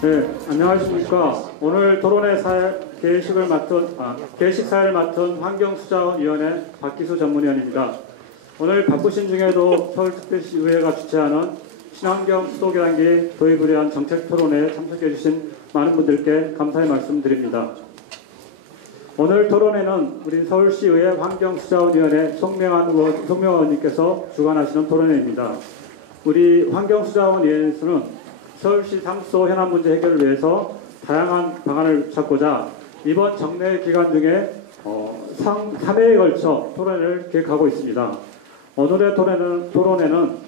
네, 안녕하십니까. 오늘 토론회 개식 사회를 맡은 환경수자원위원회 박기수 전문위원입니다. 오늘 바쁘신 중에도 서울특별시의회가 주최하는 친환경 수도계량기 도입을 위한 정책 토론회에 참석해 주신 많은 분들께 감사의 말씀드립니다. 오늘 토론회는 우리 서울시의회 환경수자원위원회 송명환 의원님께서 주관하시는 토론회입니다. 우리 환경수자원위원회에서는 서울시 상수도 현안 문제 해결을 위해서 다양한 방안을 찾고자 이번 정례 기간 중에 3회에 걸쳐 토론회를 기획하고 있습니다. 오늘의 토론회는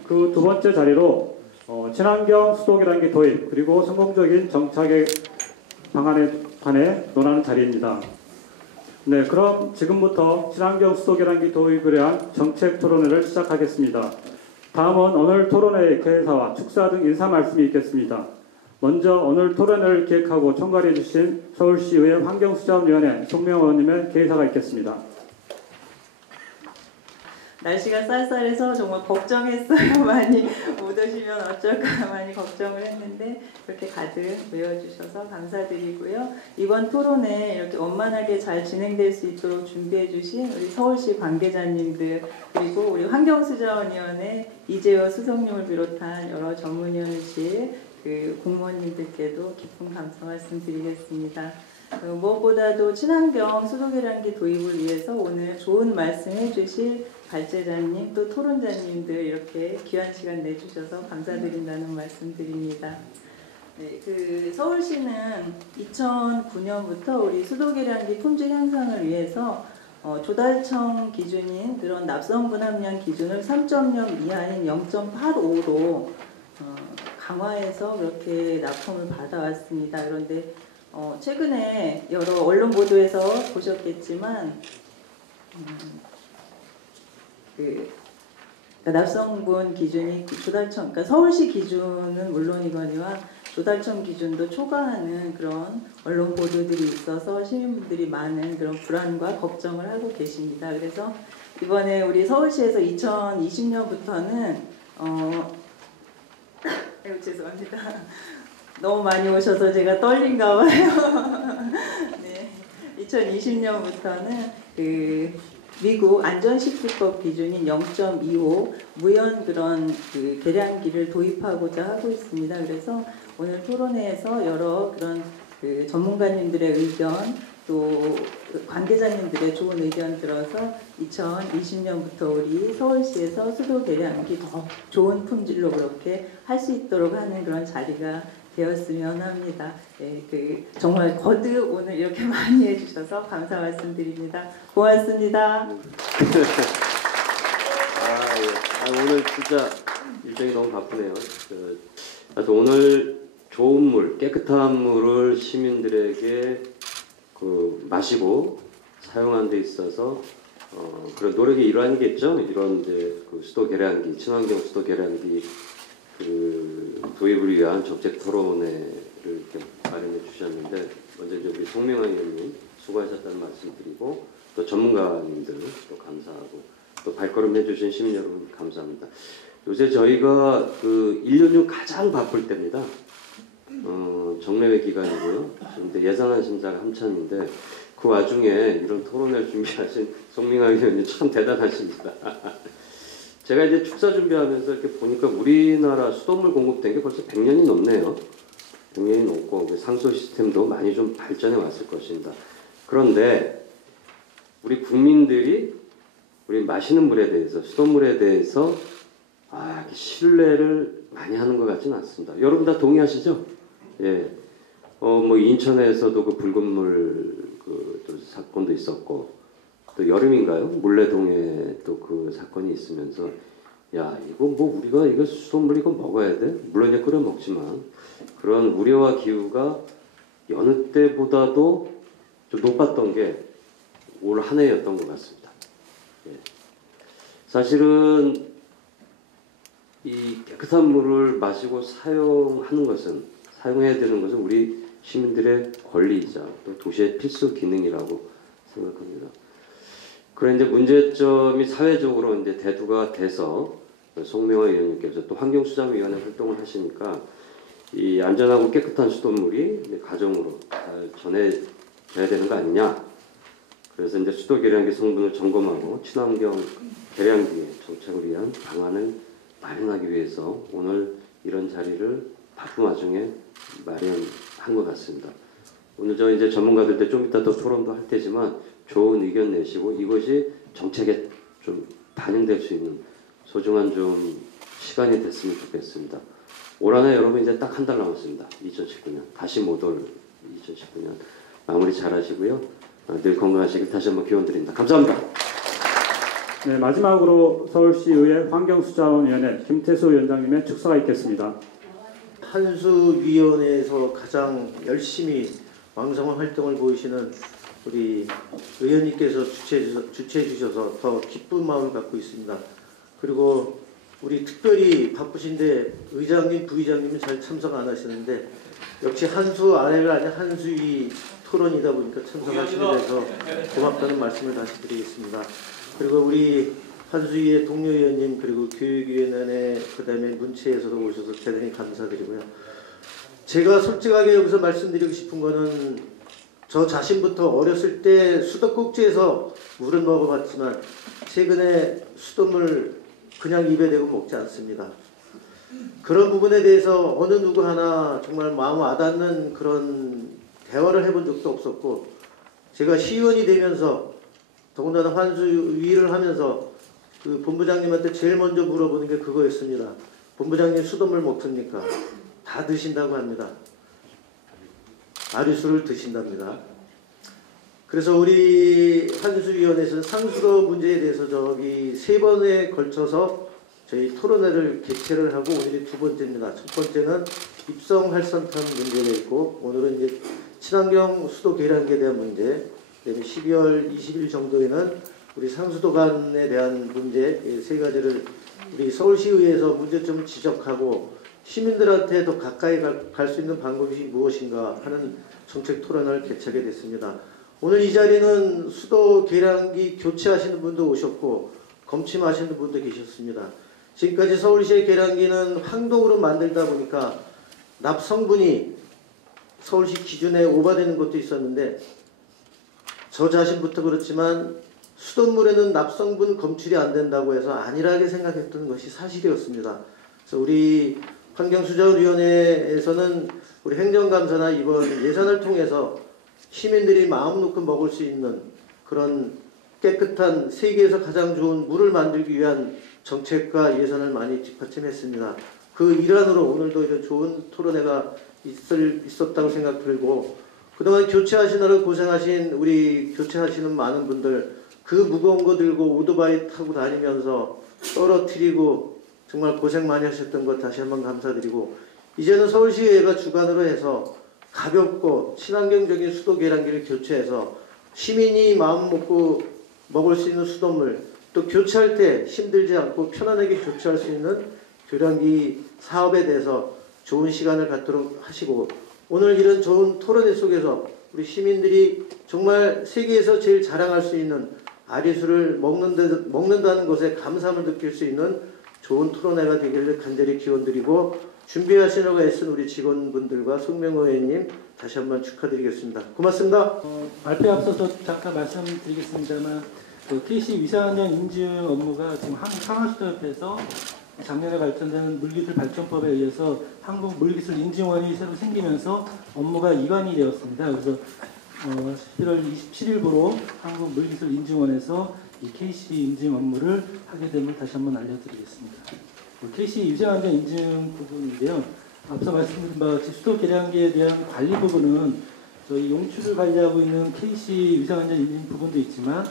그 두 번째 자리로 친환경 수도계량기 도입 그리고 성공적인 정착의 방안에 관해 논하는 자리입니다. 네, 그럼 지금부터 친환경 수도계량기 도입을 위한 정책 토론회를 시작하겠습니다. 다음은 오늘 토론회의 개사와 축사 등 인사 말씀이 있겠습니다. 먼저 오늘 토론회를 기획하고 총괄해 주신 서울시의회 환경수자원위원회 송명환 의원님의 개사가 있겠습니다. 날씨가 쌀쌀해서 정말 걱정했어요. 많이 못 오시면 어쩔까 많이 걱정을 했는데 그렇게 가득 외워주셔서 감사드리고요. 이번 토론회 이렇게 원만하게 잘 진행될 수 있도록 준비해 주신 우리 서울시 관계자님들 그리고 우리 환경수자원위원회 이재호 수석님을 비롯한 여러 전문위원실 공무원님들께도 깊은 감사 말씀드리겠습니다. 무엇보다도 친환경 수도계량기 도입을 위해서 오늘 좋은 말씀 해주실 발제자님 또 토론자님들 이렇게 귀한 시간 내주셔서 감사드린다는 말씀 드립니다. 네, 서울시는 2009년부터 우리 수도계량기 품질 향상을 위해서 조달청 기준인 그런 납성분 함량 기준을 3.0 이하인 0.85로 강화해서 그렇게 납품을 받아왔습니다. 그런데 최근에 여러 언론 보도에서 보셨겠지만 납성분 기준이 조달청, 그러니까 서울시 기준은 물론이거니와 조달청 기준도 초과하는 그런 언론 보도들이 있어서 시민분들이 많은 그런 불안과 걱정을 하고 계십니다. 그래서 이번에 우리 서울시에서 2020년부터는 죄송합니다. 너무 많이 오셔서 제가 떨린가 봐요. 네, 2020년부터는 미국 안전식품법 기준인 0.25 무연 그런 계량기를 도입하고자 하고 있습니다. 그래서 오늘 토론회에서 여러 그런 전문가님들의 의견 또 관계자님들의 좋은 의견 들어서 2020년부터 우리 서울시에서 수도 계량기 더 좋은 품질로 그렇게 할 수 있도록 하는 그런 자리가 되었으면 합니다. 네, 정말 거듭 오늘 이렇게 많이 해주셔서 감사 말씀드립니다. 고맙습니다. 오늘 진짜 일정이 너무 바쁘네요. 오늘 좋은 물, 깨끗한 물을 시민들에게 마시고 사용하는 데 있어서 그런 노력의 일환이겠죠. 이런 수도 계량기, 친환경 수도 계량기 도입을 위한 정책 토론회를 이렇게 마련해 주셨는데 먼저 이제 우리 송명환 의원님 수고하셨다는 말씀드리고 또 전문가님들 또 감사하고 또 발걸음 해주신 시민 여러분 감사합니다. 요새 저희가 1년 중 가장 바쁠 때입니다. 정례회 기간이고요. 근데 예산안 심사가 한창인데 그 와중에 이런 토론회를 준비하신 송명환 의원님 참 대단하십니다. 제가 이제 축사 준비하면서 이렇게 보니까 우리나라 수돗물 공급된 게 벌써 100년이 넘네요. 100년이 넘고 상수 시스템도 많이 좀 발전해 왔을 것입니다. 그런데 우리 국민들이 우리 마시는 물에 대해서 수돗물에 대해서 신뢰를 많이 하는 것 같지는 않습니다. 여러분 다 동의하시죠? 예. 인천에서도 붉은 물 또 사건도 있었고 또 여름인가요? 물레동에 또 사건이 있으면서 이거 우리가 이거 수돗물 이거 먹어야 돼? 물론 이제 끓여 먹지만 그런 우려와 기후가 여느 때보다도 좀 높았던 게 올 한 해였던 것 같습니다. 예. 사실은 이 깨끗한 물을 마시고 사용해야 되는 것은 우리 시민들의 권리이자 또 도시의 필수 기능이라고 생각합니다. 그런데 문제점이 사회적으로 이제 대두가 돼서 송명환 의원님께서 또 환경수자원위원회 활동을 하시니까 이 안전하고 깨끗한 수돗물이 가정으로 잘 전해져야 되는 거 아니냐. 그래서 이제 수도 계량기 성분을 점검하고 친환경 계량기의 정착을 위한 방안을 마련하기 위해서 오늘 이런 자리를 바쁜 와중에 마련한 것 같습니다. 오늘 저 이제 전문가들도 좀 이따 또 토론도 할 테지만 좋은 의견 내시고 이것이 정책에 좀 반영될 수 있는 소중한 좀 시간이 됐으면 좋겠습니다. 올 한해 여러분 이제 딱 한 달 남았습니다. 2019년 다시 못 올 2019년 마무리 잘 하시고요. 늘 건강하시길 다시 한번 기원 드립니다. 감사합니다. 네, 마지막으로 서울시의회 환경수자원위원회 김태수 위원장님의 축사가 있겠습니다. 한수위원회에서 가장 열심히 왕성한 활동을 보이시는 우리 의원님께서 주최해 주셔서 더 기쁜 마음을 갖고 있습니다. 그리고 우리 특별히 바쁘신데 의장님, 부의장님이 잘 참석 안 하시는데 역시 한수 아래가 아닌 한수위 토론이다 보니까 참석하시게 돼서 고맙다는 말씀을 다시 드리겠습니다. 그리고 우리 한수위의 동료 의원님 그리고 교육위원회 그다음에 문체에서도 오셔서 대단히 감사드리고요. 제가 솔직하게 여기서 말씀드리고 싶은 거는 저 자신부터 어렸을 때 수도꼭지에서 물은 먹어봤지만 최근에 수돗물 그냥 입에 대고 먹지 않습니다. 그런 부분에 대해서 어느 누구 하나 정말 마음 와닿는 그런 대화를 해본 적도 없었고 제가 시의원이 되면서 더군다나 환수위를 하면서 그 본부장님한테 제일 먼저 물어보는 게 그거였습니다. 본부장님 수돗물 먹습니까? 다 드신다고 합니다. 아류수를 드신답니다. 그래서 우리 한수위원회에서는 상수도 문제에 대해서 저기 3번에 걸쳐서 저희 토론회를 개최를 하고 오늘이 2번째입니다. 첫 번째는 입성 활성탄 문제가 있고 오늘은 이제 친환경 수도 계량기에 대한 문제, 그다음에 12월 20일 정도에는 우리 상수도관에 대한 문제 3가지를 우리 서울시의회에서 문제점을 지적하고 시민들한테 더 가까이 갈 수 있는 방법이 무엇인가 하는 정책 토론을 개최하게 됐습니다. 오늘 이 자리는 수도 계량기 교체하시는 분도 오셨고 검침하시는 분도 계셨습니다. 지금까지 서울시의 계량기는 황동으로 만들다 보니까 납성분이 서울시 기준에 오버되는 것도 있었는데 저 자신부터 그렇지만 수돗물에는 납성분 검출이 안 된다고 해서 안일하게 생각했던 것이 사실이었습니다. 그래서 우리 환경수자원위원회에서는 우리 행정감사나 이번 예산을 통해서 시민들이 마음 놓고 먹을 수 있는 그런 깨끗한 세계에서 가장 좋은 물을 만들기 위한 정책과 예산을 많이 뒷받침했습니다. 그 일환으로 오늘도 이런 좋은 토론회가 있었다고 생각 들고 그동안 교체하시느라 고생하신 우리 교체하시는 많은 분들 그 무거운 거 들고 오토바이 타고 다니면서 떨어뜨리고 정말 고생 많이 하셨던 것 다시 한번 감사드리고 이제는 서울시의회가 주관으로 해서 가볍고 친환경적인 수도 계량기를 교체해서 시민이 마음 먹고 먹을 수 있는 수돗물 또 교체할 때 힘들지 않고 편안하게 교체할 수 있는 계량기 사업에 대해서 좋은 시간을 갖도록 하시고 오늘 이런 좋은 토론회 속에서 우리 시민들이 정말 세계에서 제일 자랑할 수 있는 아리수를 먹는다는 것에 감사함을 느낄 수 있는 좋은 토론회가 되기를 간절히 기원드리고 준비하시려고 애쓴 우리 직원분들과 송명호 의원님 다시 한번 축하드리겠습니다. 고맙습니다. 발표에 앞서서 잠깐 말씀드리겠습니다만 그 KC 위산형 인증 업무가 지금 한국상하수도협회에서 작년에 발전된 물기술 발전법에 의해서 한국 물기술 인증원이 새로 생기면서 업무가 이관이 되었습니다. 그래서 11월 27일부로 한국 물기술 인증원에서 이 KC 인증 업무를 하게 됨을 다시 한번 알려드리겠습니다. KC 유사안전 인증 부분인데요. 앞서 말씀드린 바와 같이 수도 계량기에 대한 관리 부분은 저희 용출을 관리하고 있는 KC 유사안전 인증 부분도 있지만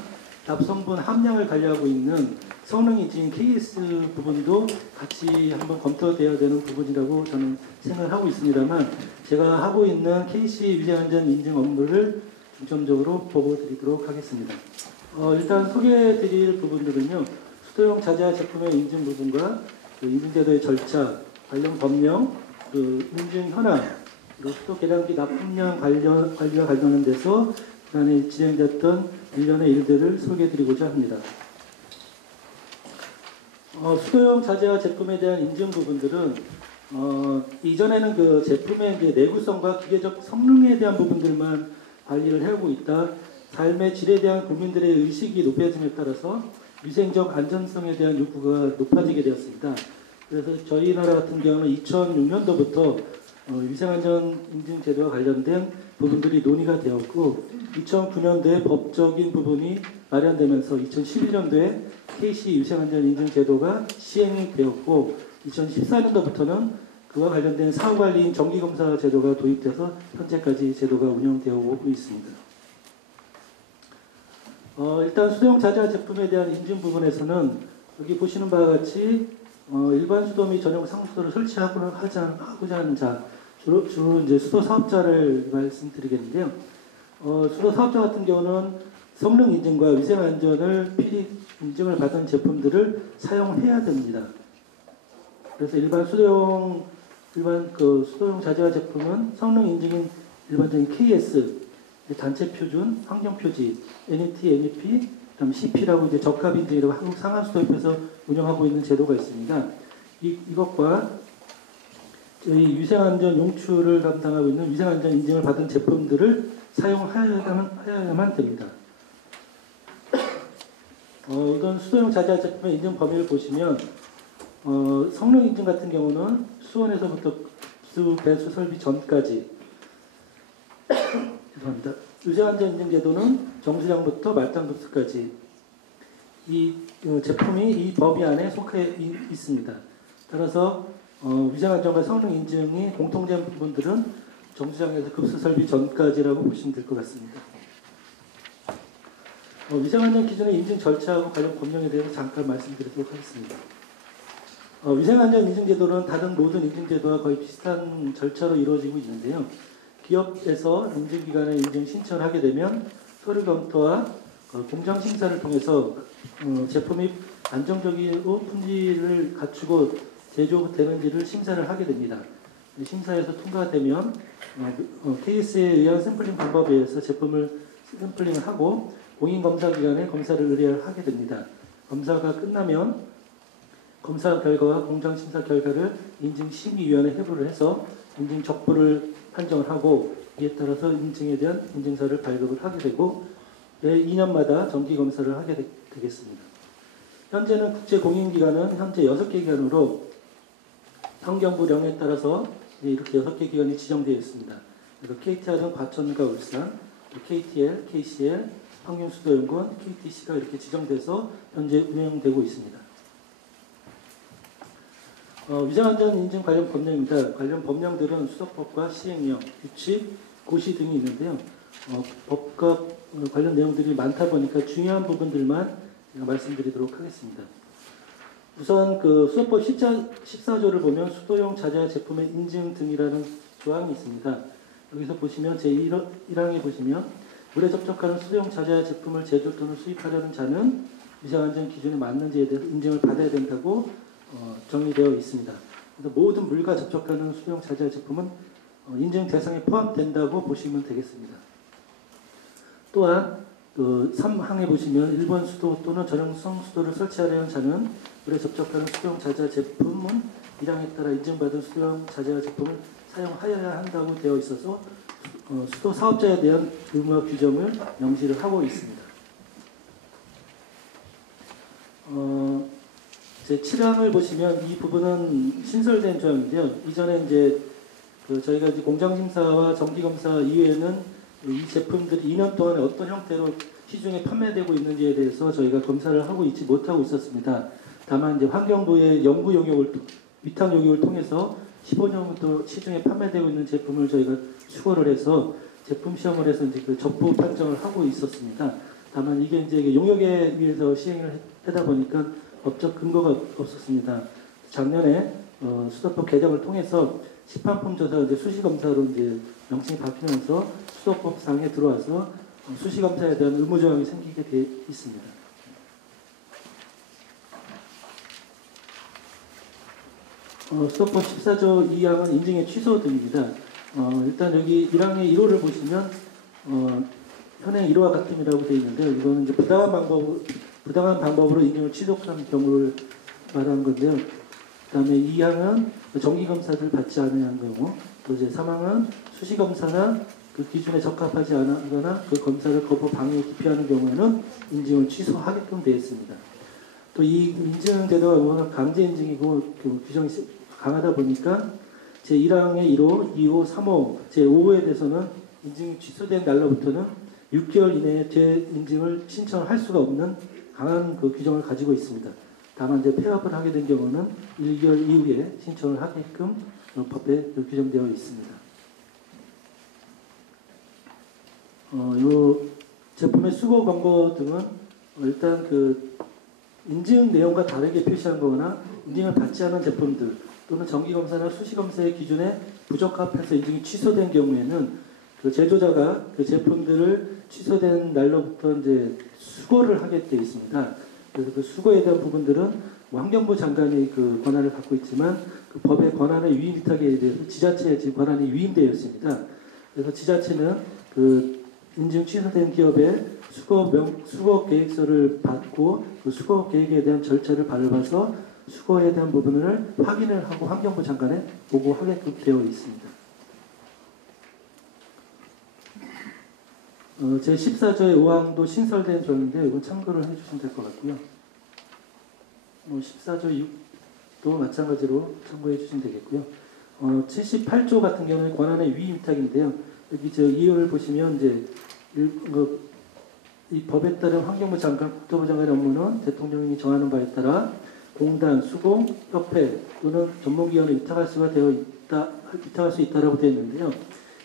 납성분 함량을 관리하고 있는 성능 인증 KS 부분도 같이 한번 검토되어야 되는 부분이라고 저는 생각을 하고 있습니다만 제가 하고 있는 KC 유사안전 인증 업무를 중점적으로 보고 드리도록 하겠습니다. 일단 소개해드릴 부분들은요. 수도용 자재와 제품의 인증 부분과 그 인증제도의 절차, 관련 법령, 그 인증 현황, 그리고 수도 계량기 납품량 관리와 관련한 데서 그간에 진행됐던 일련의 일들을 소개해드리고자 합니다. 수도용 자재와 제품에 대한 인증 부분들은 이전에는 그 제품의 이제 내구성과 기계적 성능에 대한 부분들만 관리를 해오고 있다. 삶의 질에 대한 국민들의 의식이 높아짐에 따라서 위생적 안전성에 대한 요구가 높아지게 되었습니다. 그래서 저희 나라 같은 경우는 2006년도부터 위생안전인증제도와 관련된 부분들이 논의가 되었고 2009년도에 법적인 부분이 마련되면서 2011년도에 KC 위생안전인증제도가 시행이 되었고 2014년도부터는 그와 관련된 사후관리인 정기검사 제도가 도입돼서 현재까지 제도가 운영되어 오고 있습니다. 일단 수도용 자재와 제품에 대한 인증 부분에서는 여기 보시는 바와 같이 일반 수도 및 전용 상수도를 설치하고자 하는 자, 주로 이제 수도 사업자를 말씀드리겠는데요. 수도 사업자 같은 경우는 성능 인증과 위생 안전을 필히 인증을 받은 제품들을 사용해야 됩니다. 그래서 수도용 자재와 제품은 성능 인증인 일반적인 KS, 단체 표준, 환경 표지, NET, NEP, 그다음 CP라고 이제 적합 인증이라고 한국 상하수도협회에서 운영하고 있는 제도가 있습니다. 이것과 저희 위생안전 용출을 담당하고 있는 위생안전 인증을 받은 제품들을 사용하여야만 됩니다. 우선 수도용 자재와 제품의 인증 범위를 보시면 성능 인증 같은 경우는 수원에서부터 급수 배수 설비 전까지 죄송합니다. 위생안전 인증 제도는 정수량부터 말단 급수까지 이 제품이 이 범위 안에 속해 있습니다. 따라서 위생안전과 성능 인증이 공통된 부분들은 정수량에서 급수 설비 전까지라고 보시면 될 것 같습니다. 위생안전 기준의 인증 절차하고 관련 법령에 대해서 잠깐 말씀드리도록 하겠습니다. 위생안전 인증제도는 다른 모든 인증제도와 거의 비슷한 절차로 이루어지고 있는데요. 기업에서 인증기관에 인증 신청을 하게 되면 서류 검토와 공정 심사를 통해서 제품이 안정적이고 품질을 갖추고 제조되는지를 심사를 하게 됩니다. 심사에서 통과되면 KS에 의한 샘플링 방법에 의해서 제품을 샘플링을 하고 공인검사기관에 검사를 의뢰하게 됩니다. 검사가 끝나면 검사 결과와 공정심사 결과를 인증심의위원회에 회부를 해서 인증 적부를 판정을 하고 이에 따라서 인증에 대한 인증서를 발급을 하게 되고 매 2년마다 정기검사를 하게 되겠습니다. 현재는 국제공인기관은 현재 6개 기관으로 환경부령에 따라서 이렇게 6개 기관이 지정되어 있습니다. 그래서 KTR은 과천과 울산, KTL, KCL, 환경수도연구원, KTC가 이렇게 지정돼서 현재 운영되고 있습니다. 위생안전 인증 관련 법령입니다. 관련 법령들은 수도법과 시행령, 규칙, 고시 등이 있는데요. 법과 관련 내용들이 많다 보니까 중요한 부분들만 제가 말씀드리도록 하겠습니다. 우선 그 수도법 14조를 보면 수도용 자재와 제품의 인증 등이라는 조항이 있습니다. 여기서 보시면 제1항에 보시면 물에 접촉하는 수도용 자재와 제품을 제조 또는 수입하려는 자는 위생안전 기준에 맞는지에 대해서 인증을 받아야 된다고 정리되어 있습니다. 그래서 모든 물과 접촉하는 수도용 자재와 제품은 인증 대상에 포함된다고 보시면 되겠습니다. 또한 그 3항에 보시면 일본 수도 또는 전용성 수도를 설치하려는 자는 물에 접촉하는 수도용 자재와 제품은 1항에 따라 인증받은 수도용 자재와 제품을 사용하여야 한다고 되어 있어서 수도 사업자에 대한 의무와 규정을 명시를 하고 있습니다. 제 7항을 보시면 이 부분은 신설된 조항인데요. 이전에 이제 저희가 이제 공정심사와 정기검사 이외에는 이 제품들이 2년 동안에 어떤 형태로 시중에 판매되고 있는지에 대해서 저희가 검사를 하고 있지 못하고 있었습니다. 다만 이제 환경부의 연구 용역을 위탁 용역을 통해서 15년부터 시중에 판매되고 있는 제품을 저희가 수거를 해서 제품 시험을 해서 이제 그 적부 판정을 하고 있었습니다. 다만 이게 이제 용역에 의해서 시행을 하다 보니까 법적 근거가 없었습니다. 작년에 수도법 개정을 통해서 시판품 조사 이제 수시 검사로 이제 명칭이 바뀌면서 수도법상에 들어와서 수시 검사에 대한 의무 조항이 생기게 되어 있습니다. 수도법 14조 2항은 인증의 취소 등입니다. 일단 여기 1항의 1호를 보시면 현행 1호와 같음이라고 되어 있는데요. 이거는 이제 부당한 방법으로 인증을 취소한 경우를 말하는 건데요. 그다음에 2항은 정기 검사를 받지 않은 경우, 또 이제 3항은 수시 검사나 그 기준에 적합하지 않거나 그 검사를 거부 방해 기피하는 경우에는 인증을 취소하게끔 되어 있습니다. 또 이 인증 제도가 워낙 강제 인증이고 그 규정이 강하다 보니까 제1항의 1호, 2호, 3호, 제5호에 대해서는 인증이 취소된 날로부터는 6개월 이내에 재인증을 신청할 수가 없는 강한 그 규정을 가지고 있습니다. 다만 이제 폐업을 하게 된 경우는 1개월 이후에 신청을 하게끔 법에 규정되어 있습니다. 이 제품의 수거 권고 등은 일단 그 인증 내용과 다르게 표시한 거거나 인증을 받지 않은 제품들 또는 정기검사나 수시검사의 기준에 부적합해서 인증이 취소된 경우에는 그 제조자가 그 제품들을 취소된 날로부터 이제 수거를 하게 되어 있습니다. 그래서 그 수거에 대한 부분들은 환경부 장관이 그 권한을 갖고 있지만 그 법의 권한을 위임위탁에 대해서 지자체에 지금 권한이 위임되어 있습니다. 그래서 지자체는 그 인증 취소된 기업의 수거 계획서를 받고 그 수거 계획에 대한 절차를 밟아서 수거에 대한 부분을 확인을 하고 환경부 장관에 보고하게끔 되어 있습니다. 제14조의 5항도 신설된 조항인데 이건 참고를 해주시면 될 것 같고요. 14조 6도 마찬가지로 참고해 주시면 되겠고요. 78조 같은 경우는 권한의 위임위탁인데요. 여기 저 이유를 보시면 이제 이 법에 따른 환경부 장관, 국토부 장관의 업무는 대통령이 정하는 바에 따라 공단, 수공, 협회 또는 전문기관에 위탁할 수 있다라고 되어 있는데요.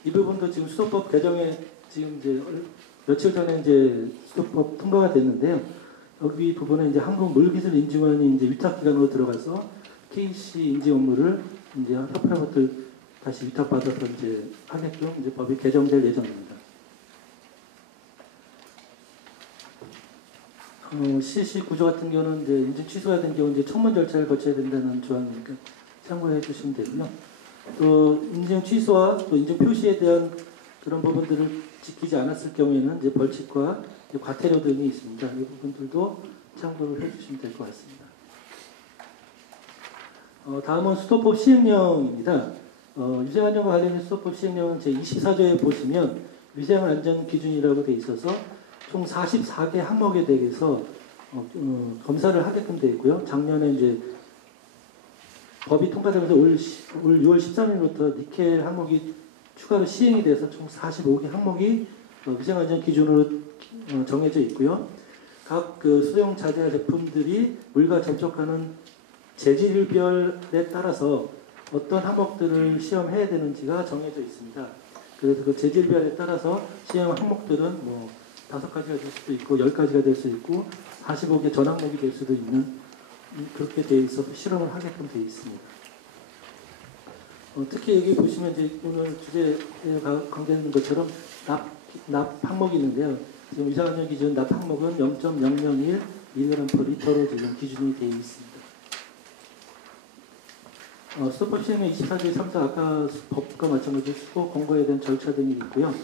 이 부분도 지금 수도법 개정에 지금 이제 며칠 전에 이제 수도법 통과가 됐는데요. 여기 부분에 이제 한국물기술인증원이 이제 위탁기관으로 들어가서 KC 인증 업무를 이제 협회랑 것들 다시 위탁받아서 이제 하게끔 이제 법이 개정될 예정입니다. CC 구조 같은 경우는 이제 인증 취소가 된 경우 이제 청문 절차를 거쳐야 된다는 조항이니까 참고해 주시면 되고요. 또 인증 취소와 또 인증 표시에 대한 그런 부분들을 지키지 않았을 경우에는 이제 벌칙과 이제 과태료 등이 있습니다. 이 부분들도 참고를 해주시면 될 것 같습니다. 다음은 수도법 시행령입니다. 위생안전과 관련된 수도법 시행령은 제24조에 보시면 위생안전 기준이라고 되어 있어서 총 44개 항목에 대해서 검사를 하게끔 되어 있고요. 작년에 이제 법이 통과되면서 올 6월 13일부터 니켈 항목이 추가로 시행이 돼서 총 45개 항목이 위생안전 기준으로 정해져 있고요. 각 그 수용 자재 제품들이 물과 접촉하는 재질별에 따라서 어떤 항목들을 시험해야 되는지가 정해져 있습니다. 그래서 그 재질별에 따라서 시험 항목들은 뭐 5가지가 될 수도 있고 10가지가 될 수도 있고 45개 전 항목이 될 수도 있는 그렇게 되어 있어서 실험을 하게끔 되어 있습니다. 특히 여기 보시면 이제 오늘 주제에 관계되는 것처럼 납 항목이 있는데요. 지금 위생안전 기준 납 항목은 0.001 mg/L로 지금 기준이 되어 있습니다. 수도법 시행령 24조의 3사 아까 법과 마찬가지로 수거 권고에 대한 절차 등이 있고요.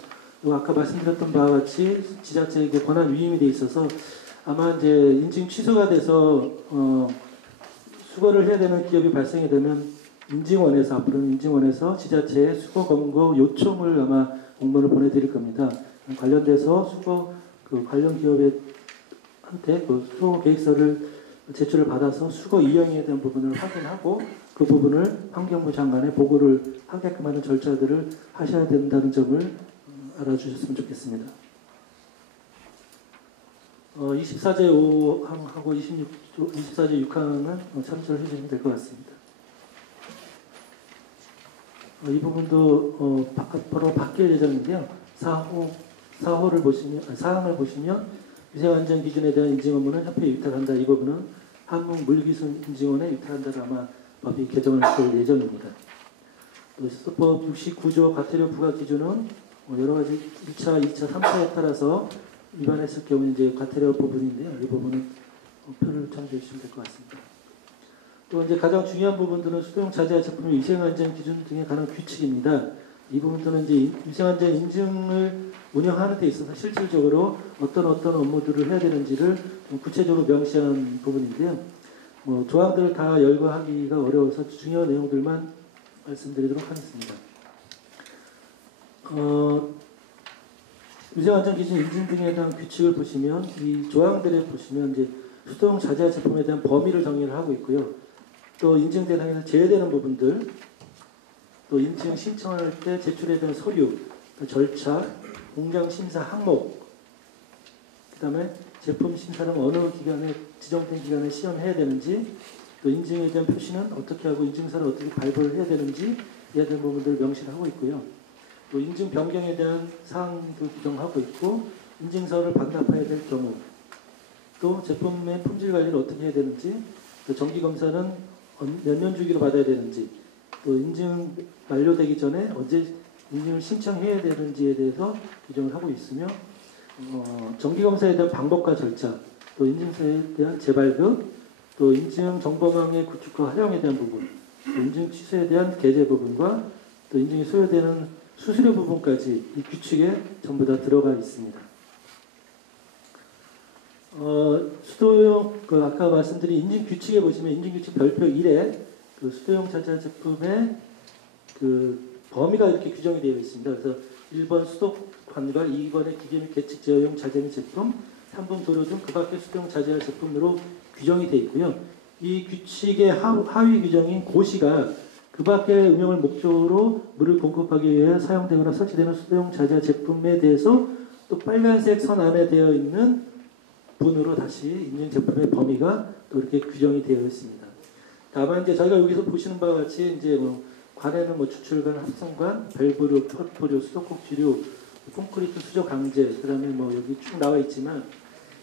그리고 아까 말씀드렸던 바와 같이 지자체에게 권한 위임이 되어 있어서 아마 이제 인증 취소가 돼서 수거를 해야 되는 기업이 발생이 되면 인증원에서 앞으로는 인증원에서 지자체에 수거 권고 요청을 아마 공문을 보내드릴 겁니다. 관련돼서 수거 그 관련 기업한테 그 수거 계획서를 제출을 받아서 수거 이행에 대한 부분을 확인하고 그 부분을 환경부 장관에 보고를 하게끔 하는 절차들을 하셔야 된다는 점을 알아주셨으면 좋겠습니다. 24제 5항하고 24제 6항은 참조를 해주시면 될 것 같습니다. 이 부분도 앞으로 바뀔 예정인데요. 4호를 보시면, 4항을 보시면 위생안전 기준에 대한 인증 업무는 협회에 위탁한다. 이 부분은 한국물기술인증원에 위탁한다로 아마 법이 개정을 될 예정입니다. 수도법 69조 과태료 부과 기준은 여러 가지 1차, 2차, 3차에 따라서 위반했을 경우 이제 과태료 부분인데요. 이 부분은 표를 참조해 주시면 될 것 같습니다. 또 이제 가장 중요한 부분들은 수도용 자재 제품의 위생안전 기준 등에 관한 규칙입니다. 이 부분들은 이제 위생안전 인증을 운영하는 데 있어서 실질적으로 어떤 업무들을 해야 되는지를 좀 구체적으로 명시한 부분인데요. 뭐 조항들을 다 열거하기가 어려워서 중요한 내용들만 말씀드리도록 하겠습니다. 위생안전기준 인증 등에 대한 규칙을 보시면 이 조항들에 보시면 이제 수동 자재화 제품에 대한 범위를 정의를 하고 있고요. 또 인증 대상에서 제외되는 부분들, 또 인증 신청할 때 제출해야 되는 서류, 또 절차, 공장 심사 항목, 그다음에 제품 심사는 어느 기간에 지정된 기간에 시험해야 되는지, 또 인증에 대한 표시는 어떻게 하고 인증서를 어떻게 발부를 해야 되는지 이에 대한 부분들을 명시를 하고 있고요. 또 인증 변경에 대한 사항도 규정하고 있고, 인증서를 반납해야 될 경우, 또 제품의 품질 관리를 어떻게 해야 되는지, 또 정기 검사는 몇 년 주기로 받아야 되는지, 또 인증 만료되기 전에 언제 인증을 신청해야 되는지에 대해서 규정을 하고 있으며, 정기 검사에 대한 방법과 절차, 또 인증서에 대한 재발급, 또 인증 정보망의 구축과 활용에 대한 부분, 또 인증 취소에 대한 게재 부분과 또 인증이 소요되는 수수료 부분까지 이 규칙에 전부 다 들어가 있습니다. 수도용 아까 말씀드린 인증 규칙에 보시면 인증 규칙 별표 1에 그 수도용 자재 제품의 그 범위가 이렇게 규정이 되어 있습니다. 그래서 1번 수도관과 2번의 기계 및 계측 제어용 자재 및 제품, 3번 도료 등 그 밖의 수도용 자재와 제품으로 규정이 되어 있고요. 이 규칙의 하위 규정인 고시가 그 밖의 응용을 목적으로 물을 공급하기 위해 사용되거나 설치되는 수도용 자재 제품에 대해서 또 빨간색 선 안에 되어 있는 분으로 다시 인증 제품의 범위가 또 이렇게 규정이 되어 있습니다. 다만 이제 저희가 여기서 보시는 바와 같이 이제 관에는 추출관, 합성관, 밸브류, 포토류, 수도꼭 주류, 콘크리트 수조 강제, 그다음에 여기 쭉 나와 있지만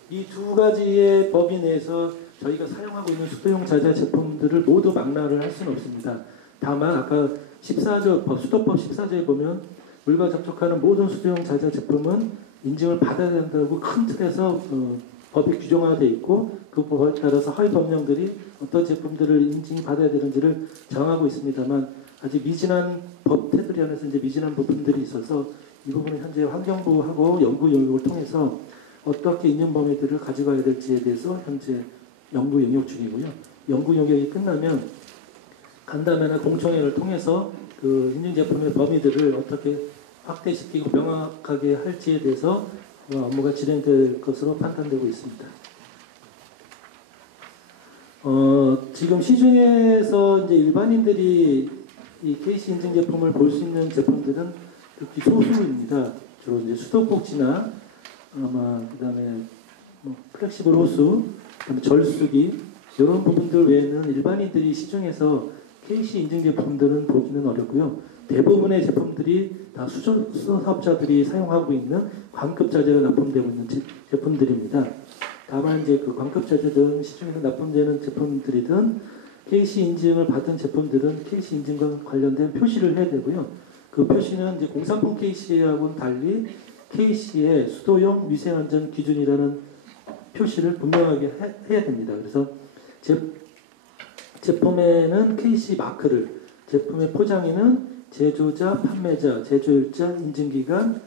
이 두 가지의 범위 내에서 저희가 사용하고 있는 수도용 자재 제품들을 모두 망라를 할 수는 없습니다. 다만 아까 14조 수도법 14조에 보면 물과 접촉하는 모든 수도용 자재 제품은 인증을 받아야 된다고 큰 틀에서 법이 규정화되어 있고 그 법에 따라서 허위 법령들이 어떤 제품들을 인증이 받아야 되는지를 정하고 있습니다만 아직 미진한 법 테두리 안에서 이제 미진한 부분들이 있어서 이 부분은 현재 환경부하고 연구 영역을 통해서 어떻게 인증 범위들을 가져가야 될지에 대해서 현재 연구 영역 중이고요. 연구 영역이 끝나면 간담회나 공청회를 통해서 그 인증 제품의 범위들을 어떻게 확대시키고 명확하게 할지에 대해서 업무가 진행될 것으로 판단되고 있습니다. 지금 시중에서 이제 일반인들이 이 KC 인증 제품을 볼 수 있는 제품들은 극히 소수입니다. 주로 이제 수도꼭지나 그다음에 플렉시블 호수, 그다음에 절수기 이런 부분들 외에는 일반인들이 시중에서 KC 인증 제품들은 보기는 어렵고요. 대부분의 제품들이 다 수저 사업자들이 사용하고 있는 광급 자재로 납품되고 있는 제품들입니다. 다만 이제 그 광급 자재든 시중에서 납품되는 제품들이든 KC 인증을 받은 제품들은 KC 인증과 관련된 표시를 해야 되고요. 그 표시는 이제 공산품 KC하고는 달리 KC의 수도용 위생안전 기준이라는 표시를 분명하게 해야 됩니다. 그래서 제품에는 KC 마크를, 제품의 포장에는 제조자, 판매자, 제조일자, 인증기간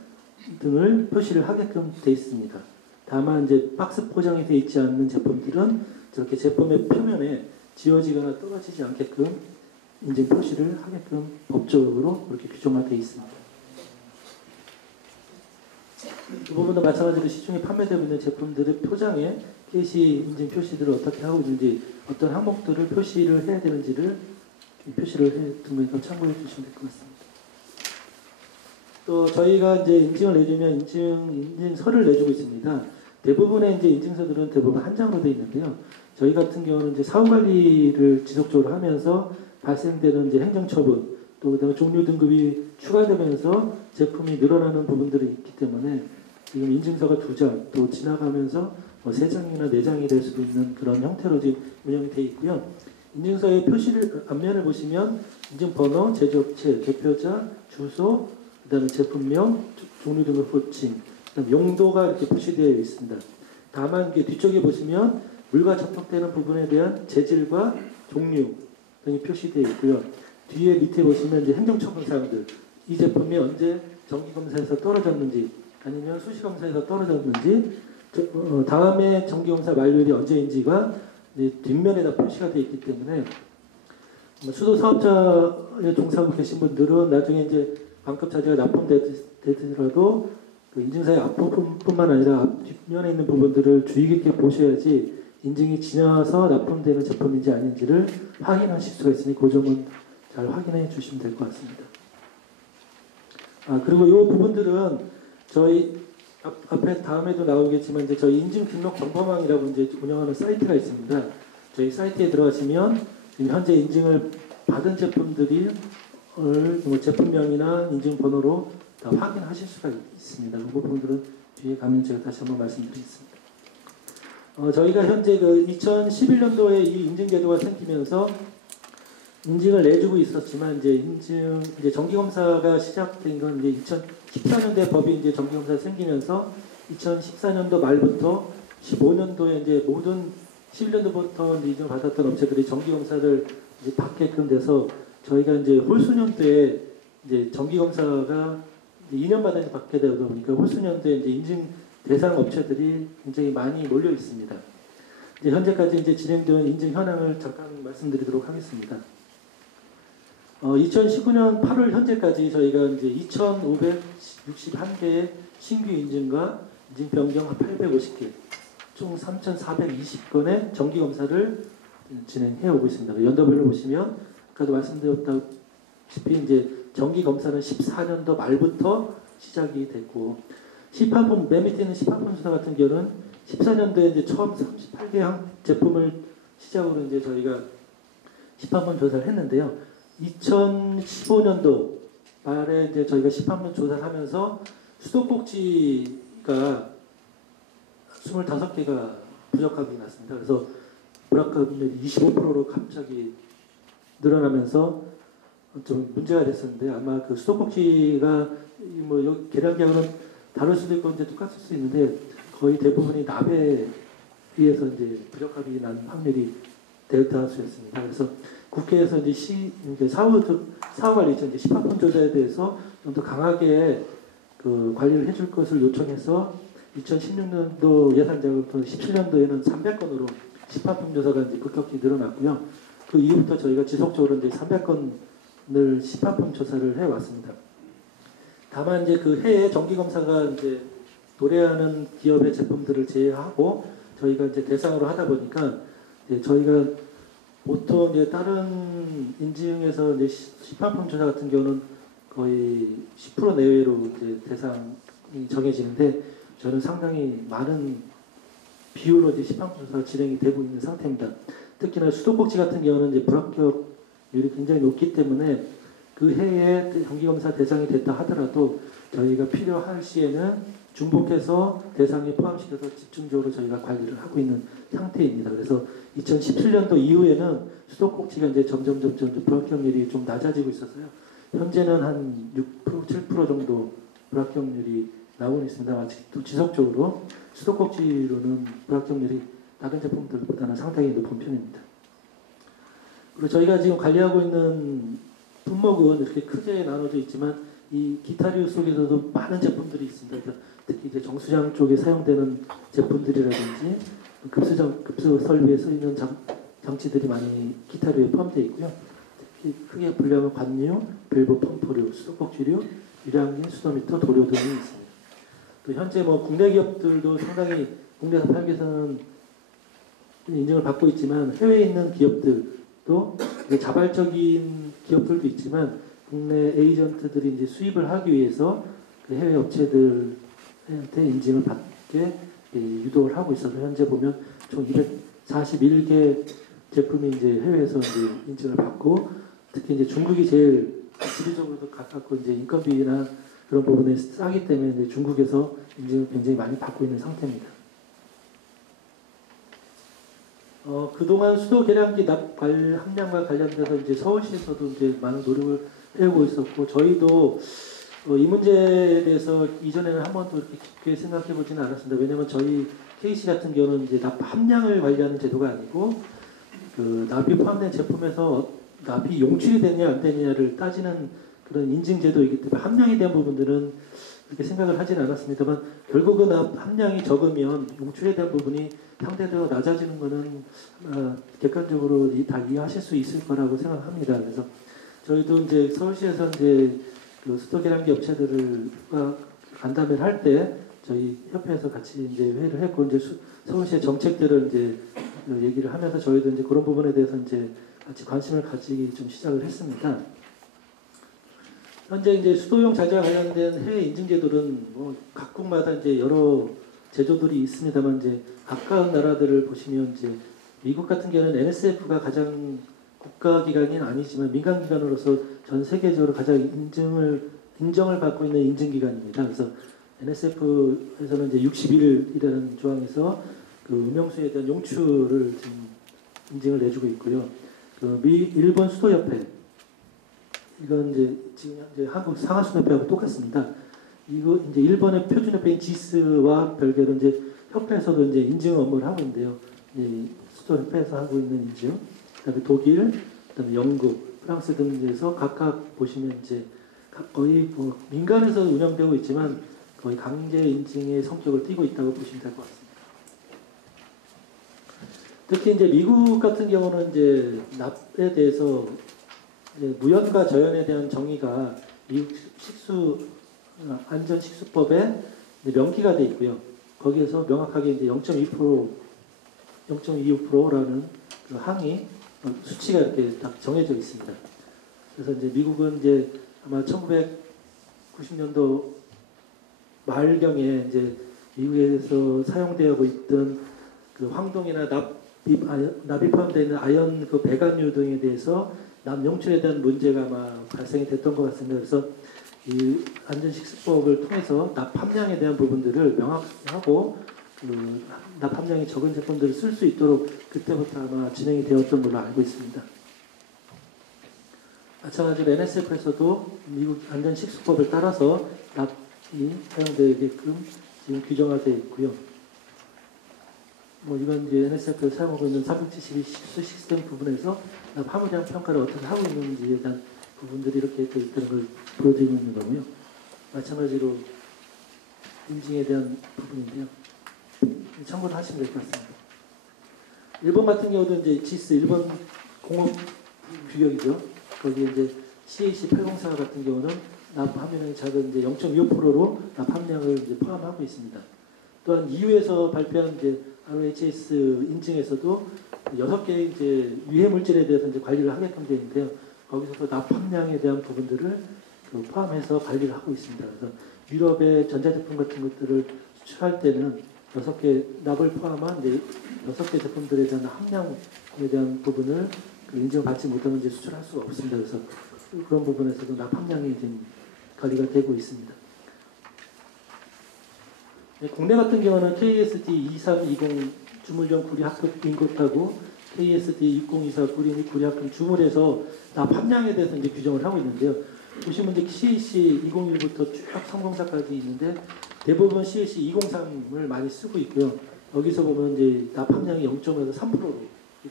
등을 표시를 하게끔 되어 있습니다. 다만 이제 박스 포장이 되어 있지 않는 제품들은 저렇게 제품의 표면에 지워지거나 떨어지지 않게끔 인증 표시를 하게끔 법적으로 그렇게 규정화되어 있습니다. 이 부분도 마찬가지로 시중에 판매되고 있는 제품들의 포장에 KC 인증 표시들을 어떻게 하고 있는지, 어떤 항목들을 표시를 해야 되는지를 표시를 해두면서 참고해 주시면 될 것 같습니다. 또 저희가 이제 인증을 내주면 인증서를 내주고 있습니다. 대부분의 이제 인증서들은 대부분 한 장으로 되어 있는데요. 저희 같은 경우는 이제 사후 관리를 지속적으로 하면서 발생되는 이제 행정처분, 또 그다음에 종류 등급이 추가되면서 제품이 늘어나는 부분들이 있기 때문에 지금 인증서가 2장, 또 지나가면서 3장이나 4장이 될 수도 있는 그런 형태로 지금 운영이 되어 있고요. 인증서의 표시를 앞면을 보시면 인증번호, 제조업체, 대표자, 주소, 그다음에 제품명, 종류 등급 호칭, 그다음에 용도가 이렇게 표시되어 있습니다. 다만 이게 뒤쪽에 보시면 물과 접촉되는 부분에 대한 재질과 종류 등이 표시되어 있고요. 뒤에 밑에 보시면 이제 행정처분 사항들, 이 제품이 언제 정기검사에서 떨어졌는지 아니면 수시검사에서 떨어졌는지, 다음에 정기검사 만료일이 언제인지가 이제 뒷면에다 표시가 되어 있기 때문에 수도 사업자에 종사하고 계신 분들은 나중에 이제 반급 자재가 납품되더라도 그 인증서의 앞부분뿐만 아니라 뒷면에 있는 부분들을 주의 깊게 보셔야지 인증이 지나서 납품되는 제품인지 아닌지를 확인하실 수가 있으니 그 점은 잘 확인해 주시면 될 것 같습니다. 그리고 이 부분들은 저희 앞에 다음에도 나오겠지만 이제 저희 인증 등록 정보망이라고 이제 운영하는 사이트가 있습니다. 저희 사이트에 들어가시면 지금 현재 인증을 받은 제품들이 뭐 제품명이나 인증번호로 다 확인하실 수가 있습니다. 그 부분들은 뒤에 가면 제가 다시 한번 말씀드리겠습니다. 저희가 현재 그 2011년도에 이 인증 제도가 생기면서 인증을 내주고 있었지만 이제 정기 검사가 시작된 건 이제 2014년도에 법이 이제 정기 검사가 생기면서 2014년도 말부터 15년도에 이제 모든 11년도부터 이제 인증을 받았던 업체들이 정기 검사를 이제 받게끔 돼서 저희가 이제 홀수년도에 이제 정기 검사가 2년마다 받게 되다 보니까 홀수년도에 이제 인증 대상 업체들이 굉장히 많이 몰려 있습니다. 이제 현재까지 이제 진행되는 인증 현황을 잠깐 말씀드리도록 하겠습니다. 2019년 8월 현재까지 저희가 이제 2,561개의 신규 인증과 인증 변경 850개, 총 3,420건의 정기 검사를 진행해 오고 있습니다. 연도별로 보시면 아까도 말씀드렸다시피 이제 정기 검사는 14년도 말부터 시작이 됐고 시판품 맨 밑에 있는 시판품 조사 같은 경우는 14년도에 이제 처음 38개 제품을 시작으로 이제 저희가 시판품 조사를 했는데요. 2015년도 말에 이제 저희가 시판품 조사를 하면서 수도꼭지가 25개가 부적합이 났습니다. 그래서 불합격률이 25%로 갑자기 늘어나면서 좀 문제가 됐었는데 아마 그 수도꼭지가 뭐 계량기하고는 다를 수도 있고 이제 똑같을 수 있는데 거의 대부분이 납에 의해서 이제 부적합이 난 확률이 델타 수였습니다. 그래서 국회에서 이제 사후관리죠. 이제 시판품 조사에 대해서 좀 더 강하게 그 관리를 해줄 것을 요청해서 2016년도 예산자금부터 17년도에는 300건으로 시판품 조사가 이제 급격히 늘어났고요. 그 이후부터 저희가 지속적으로 이제 300건을 시판품 조사를 해왔습니다. 다만 이제 그 해에 정기 검사가 이제 도래하는 기업의 제품들을 제외하고 저희가 이제 대상으로 하다 보니까 이제 저희가 보통 이제 다른 인증에서 이제 시판품 조사 같은 경우는 거의 10% 내외로 이제 대상이 정해지는데 저는 상당히 많은 비율로 이제 시판품 조사가 진행이 되고 있는 상태입니다. 특히나 수도꼭지 같은 경우는 이제 불합격률이 굉장히 높기 때문에 그 해에 정기검사 대상이 됐다 하더라도 저희가 필요할 시에는 중복해서 대상에 포함시켜서 집중적으로 저희가 관리를 하고 있는 상태입니다. 그래서 2017년도 이후에는 수도꼭지가 이제 점점 불합격률이 좀 낮아지고 있어서요. 현재는 한 6%, 7% 정도 불합격률이 나오고 있습니다. 아직도 지속적으로 수도꼭지로는 불합격률이 다른 제품들보다는 상당히 높은 편입니다. 그리고 저희가 지금 관리하고 있는 품목은 이렇게 크게 나눠져 있지만 이 기타류 속에서도 많은 제품들이 있습니다. 특히 이제 정수장 쪽에 사용되는 제품들이라든지 급수 설비에 쓰이는 장치들이 많이 기타류에 포함되어 있고요. 특히 크게 분류하면 관류, 밸브 펌프류, 수도꼭지류, 유량기, 수도미터, 도료 등이 있습니다. 또 현재 뭐 국내 기업들도 상당히 국내에서 팔기 위해서는 인증을 받고 있지만 해외에 있는 기업들도 자발적인 기업들도 있지만 국내 에이전트들이 이제 수입을 하기 위해서 그 해외 업체들한테 인증을 받게 유도를 하고 있어서 현재 보면 총 241개 제품이 이제 해외에서 이제 인증을 받고 특히 이제 중국이 제일 지리적으로도 가깝고 이제 인건비나 그런 부분에 싸기 때문에 이제 중국에서 인증을 굉장히 많이 받고 있는 상태입니다. 그동안 수도 계량기 납 함량과 관련돼서 이제 서울시에서도 이제 많은 노력을 해오고 있었고 저희도 이 문제에 대해서 이전에는 한 번도 이렇게 깊게 생각해 보지는 않았습니다. 왜냐하면 저희 KC 같은 경우는 이제 납 함량을 관리하는 제도가 아니고 그 납이 포함된 제품에서 납이 용출이 되냐 안 되느냐를 따지는 그런 인증 제도이기 때문에 함량에 대한 부분들은 그렇게 생각을 하진 않았습니다만 결국은 함량이 적으면 용출에 대한 부분이 상대적으로 낮아지는 것은 객관적으로 다 이해하실 수 있을 거라고 생각합니다. 그래서 저희도 이제 서울시에서 이제 그 수도계량기 업체들과 간담회를 할 때 저희 협회에서 같이 이제 회의를 했고 이제 서울시의 정책들을 이제 얘기를 하면서 저희도 이제 그런 부분에 대해서 이제 같이 관심을 가지기 좀 시작을 했습니다. 현재 이제 수도용 자재와 관련된 해외 인증제도는 뭐 각국마다 이제 여러 제도들이 있습니다만 이제 가까운 나라들을 보시면 이제 미국 같은 경우는 NSF가 가장 국가기관은 아니지만 민간기관으로서 전 세계적으로 가장 인정을 받고 있는 인증기관입니다. 그래서 NSF에서는 이제 60일이라는 조항에서 그 음영수에 대한 용출을 지금 인증을 내주고 있고요. 그 일본 수도협회 이건 이제 지금 현재 한국 상하수협회하고 똑같습니다. 이거 이제 일본의 표준협회인 지스와 별개로 이제 협회에서도 이제 인증 업무를 하고 있는데요. 수도협회에서 하고 있는 인증, 그다음에 독일, 그다음에 영국, 프랑스 등에서 각각 보시면 이제 거의 뭐 민간에서 운영되고 있지만 거의 강제 인증의 성격을 띠고 있다고 보시면 될 것 같습니다. 특히 이제 미국 같은 경우는 이제 납에 대해서 이제 무연과 저연에 대한 정의가 미국 안전식수법에 명기가 돼 있고요. 거기에서 명확하게 이제 0.25%라는 그 항이 수치가 이렇게 딱 정해져 있습니다. 그래서 이제 미국은 이제 아마 1990년도 말경에 이제 미국에서 사용되고 있던 그 황동이나 납이 포함되어 있는 아연 그 배관류 등에 대해서 납 용출에 대한 문제가 아마 발생이 됐던 것 같습니다. 그래서 이 안전식수법을 통해서 납 함량에 대한 부분들을 명확하고 그 납 함량이 적은 제품들을 쓸 수 있도록 그때부터 아마 진행이 되었던 걸로 알고 있습니다. 마찬가지로 NSF에서도 미국 안전식수법을 따라서 납이 사용되게끔 지금 규정화되어 있고요. 뭐 이건 이제 NSF에서 사용하고 있는 372 식수 시스템 부분에서 납 함유량 평가를 어떻게 하고 있는지에 대한 부분들이 이렇게 되어 있다는 걸 보여드리고 있는 거고요. 마찬가지로 인증에 대한 부분인데요. 참고를 하시면 될 것 같습니다. 일본 같은 경우도 이제 지스 일본 공업 규격이죠. 거기에 이제 CAC 804 같은 경우는 납 함유량이 작은 이제 0.25%로 납 함량을 이제 포함하고 있습니다. 또한 EU에서 발표한 이제 ROHS 인증에서도 6개의 이제 유해 물질에 대해서 이제 관리를 하게끔 되어 있는데요. 거기서도 납 함량에 대한 부분들을 그 포함해서 관리를 하고 있습니다. 그래서 유럽의 전자제품 같은 것들을 수출할 때는 6개 납을 포함한 이제 6개 제품들에 대한 함량에 대한 부분을 그 인증을 받지 못하면 이제 수출할 수가 없습니다. 그래서 그런 부분에서도 납 함량이 지금 관리가 되고 있습니다. 국내 같은 경우는 KSD 2320 주물용 구리합급 인곳하고 KSD 6024 구리합급 주물에서 납 함량에 대해서 이제 규정을 하고 있는데요. 보시면 이제 CAC 201부터 쭉 304까지 있는데 대부분 CAC 203을 많이 쓰고 있고요. 여기서 보면 이제 납 함량이 0.5에서 3%로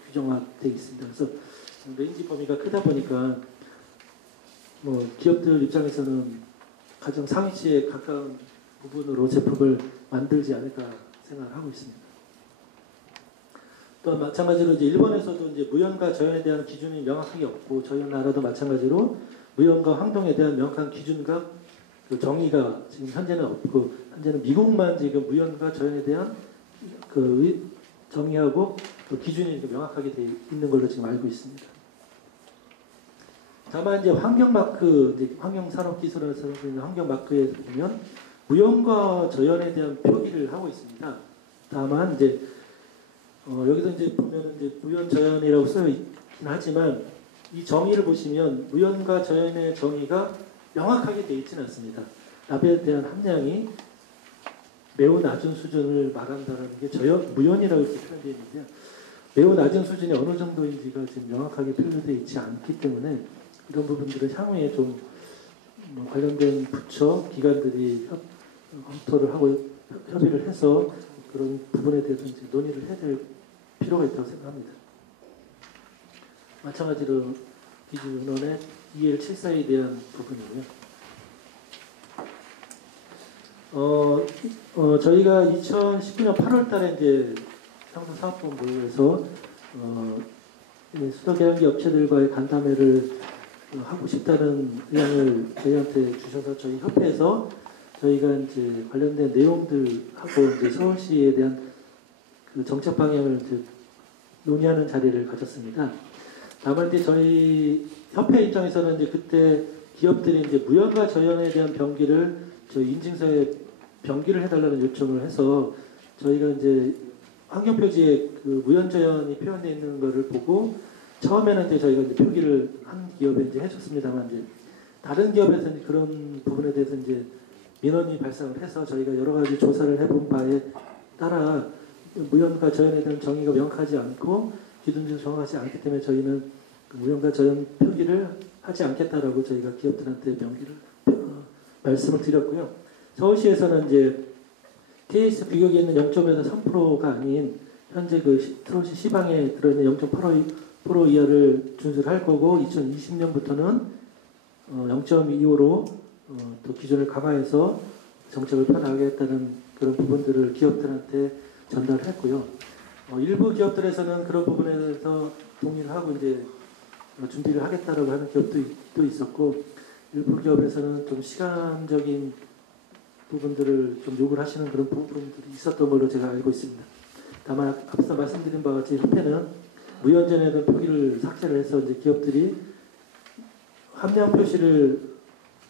규정화되어 있습니다. 그래서 레인지 범위가 크다 보니까 뭐 기업들 입장에서는 가장 상위치에 가까운 부분으로 제품을 만들지 않을까 생각을 하고 있습니다. 또 마찬가지로 이제 일본에서도 이제 무연과 저연에 대한 기준이 명확하게 없고 저희 나라도 마찬가지로 무연과 황동에 대한 명확한 기준과 그 정의가 지금 현재는 없고 현재는 미국만 지금 무연과 저연에 대한 그 정의하고 그 기준이 명확하게 되어 있는 걸로 지금 알고 있습니다. 다만 이제 환경 마크, 이제 환경산업기술원에서 있는 환경 마크에 보면 무연과 저연에 대한 표기를 하고 있습니다. 다만 이제 여기서 이제 보면 이제 무연 저연이라고 써 있긴 하지만 이 정의를 보시면 무연과 저연의 정의가 명확하게 되어 있지는 않습니다. 납에 대한 함량이 매우 낮은 수준을 말한다는 게 무연이라고 이렇게 표현되어 있는데요. 매우 낮은 수준이 어느 정도인지가 지금 명확하게 표현되어 있지 않기 때문에 이런 부분들은 향후에 좀 관련된 부처, 기관들이 검토를 하고 협의를 해서 그런 부분에 대해서 이제 논의를 해야 될 필요가 있다고 생각합니다. 마찬가지로 기준원의 EL74에 대한 부분이고요. 저희가 2019년 8월달에 이제 상부사업본부에서 수도계량기 업체들과의 간담회를 하고 싶다는 의향을 저희한테 주셔서 저희 협회에서 저희가 이제 관련된 내용들하고 이제 서울시에 대한 그 정책 방향을 이제 논의하는 자리를 가졌습니다. 다만 이제 저희 협회 입장에서는 이제 그때 기업들이 이제 무연과 저연에 대한 병기를 저희 인증서에 병기를 해달라는 요청을 해서 저희가 이제 환경표지에 그 무연저연이 표현되어 있는 것을 보고 처음에는 이제 저희가 이제 표기를 한 기업에 이제 해줬습니다만 이제 다른 기업에서는 그런 부분에 대해서 이제 민원이 발생을 해서 저희가 여러 가지 조사를 해본 바에 따라 무연과 저연에 대한 정의가 명확하지 않고 기준도 정확하지 않기 때문에 저희는 그 무연과 저연 표기를 하지 않겠다라고 저희가 기업들한테 명기를 말씀을 드렸고요. 서울시에서는 이제 TS 규격에 있는 0.5에서 3%가 아닌 현재 그 서울시 시방에 들어있는 0.85% 이하를 준수를 할 거고 2020년부터는 0.25로 또 기준을 강화해서 정책을 펴나가겠다는 그런 부분들을 기업들한테 전달을 했고요. 일부 기업들에서는 그런 부분에 대해서 동의를 하고 이제 준비를 하겠다라고 하는 기업도 또 있었고 일부 기업에서는 좀 시간적인 부분들을 좀 요구를 하시는 그런 부분들이 있었던 걸로 제가 알고 있습니다. 다만 앞서 말씀드린 바와 같이 협회는 무연전에 대한 표기를 삭제를 해서 이제 기업들이 함량 표시를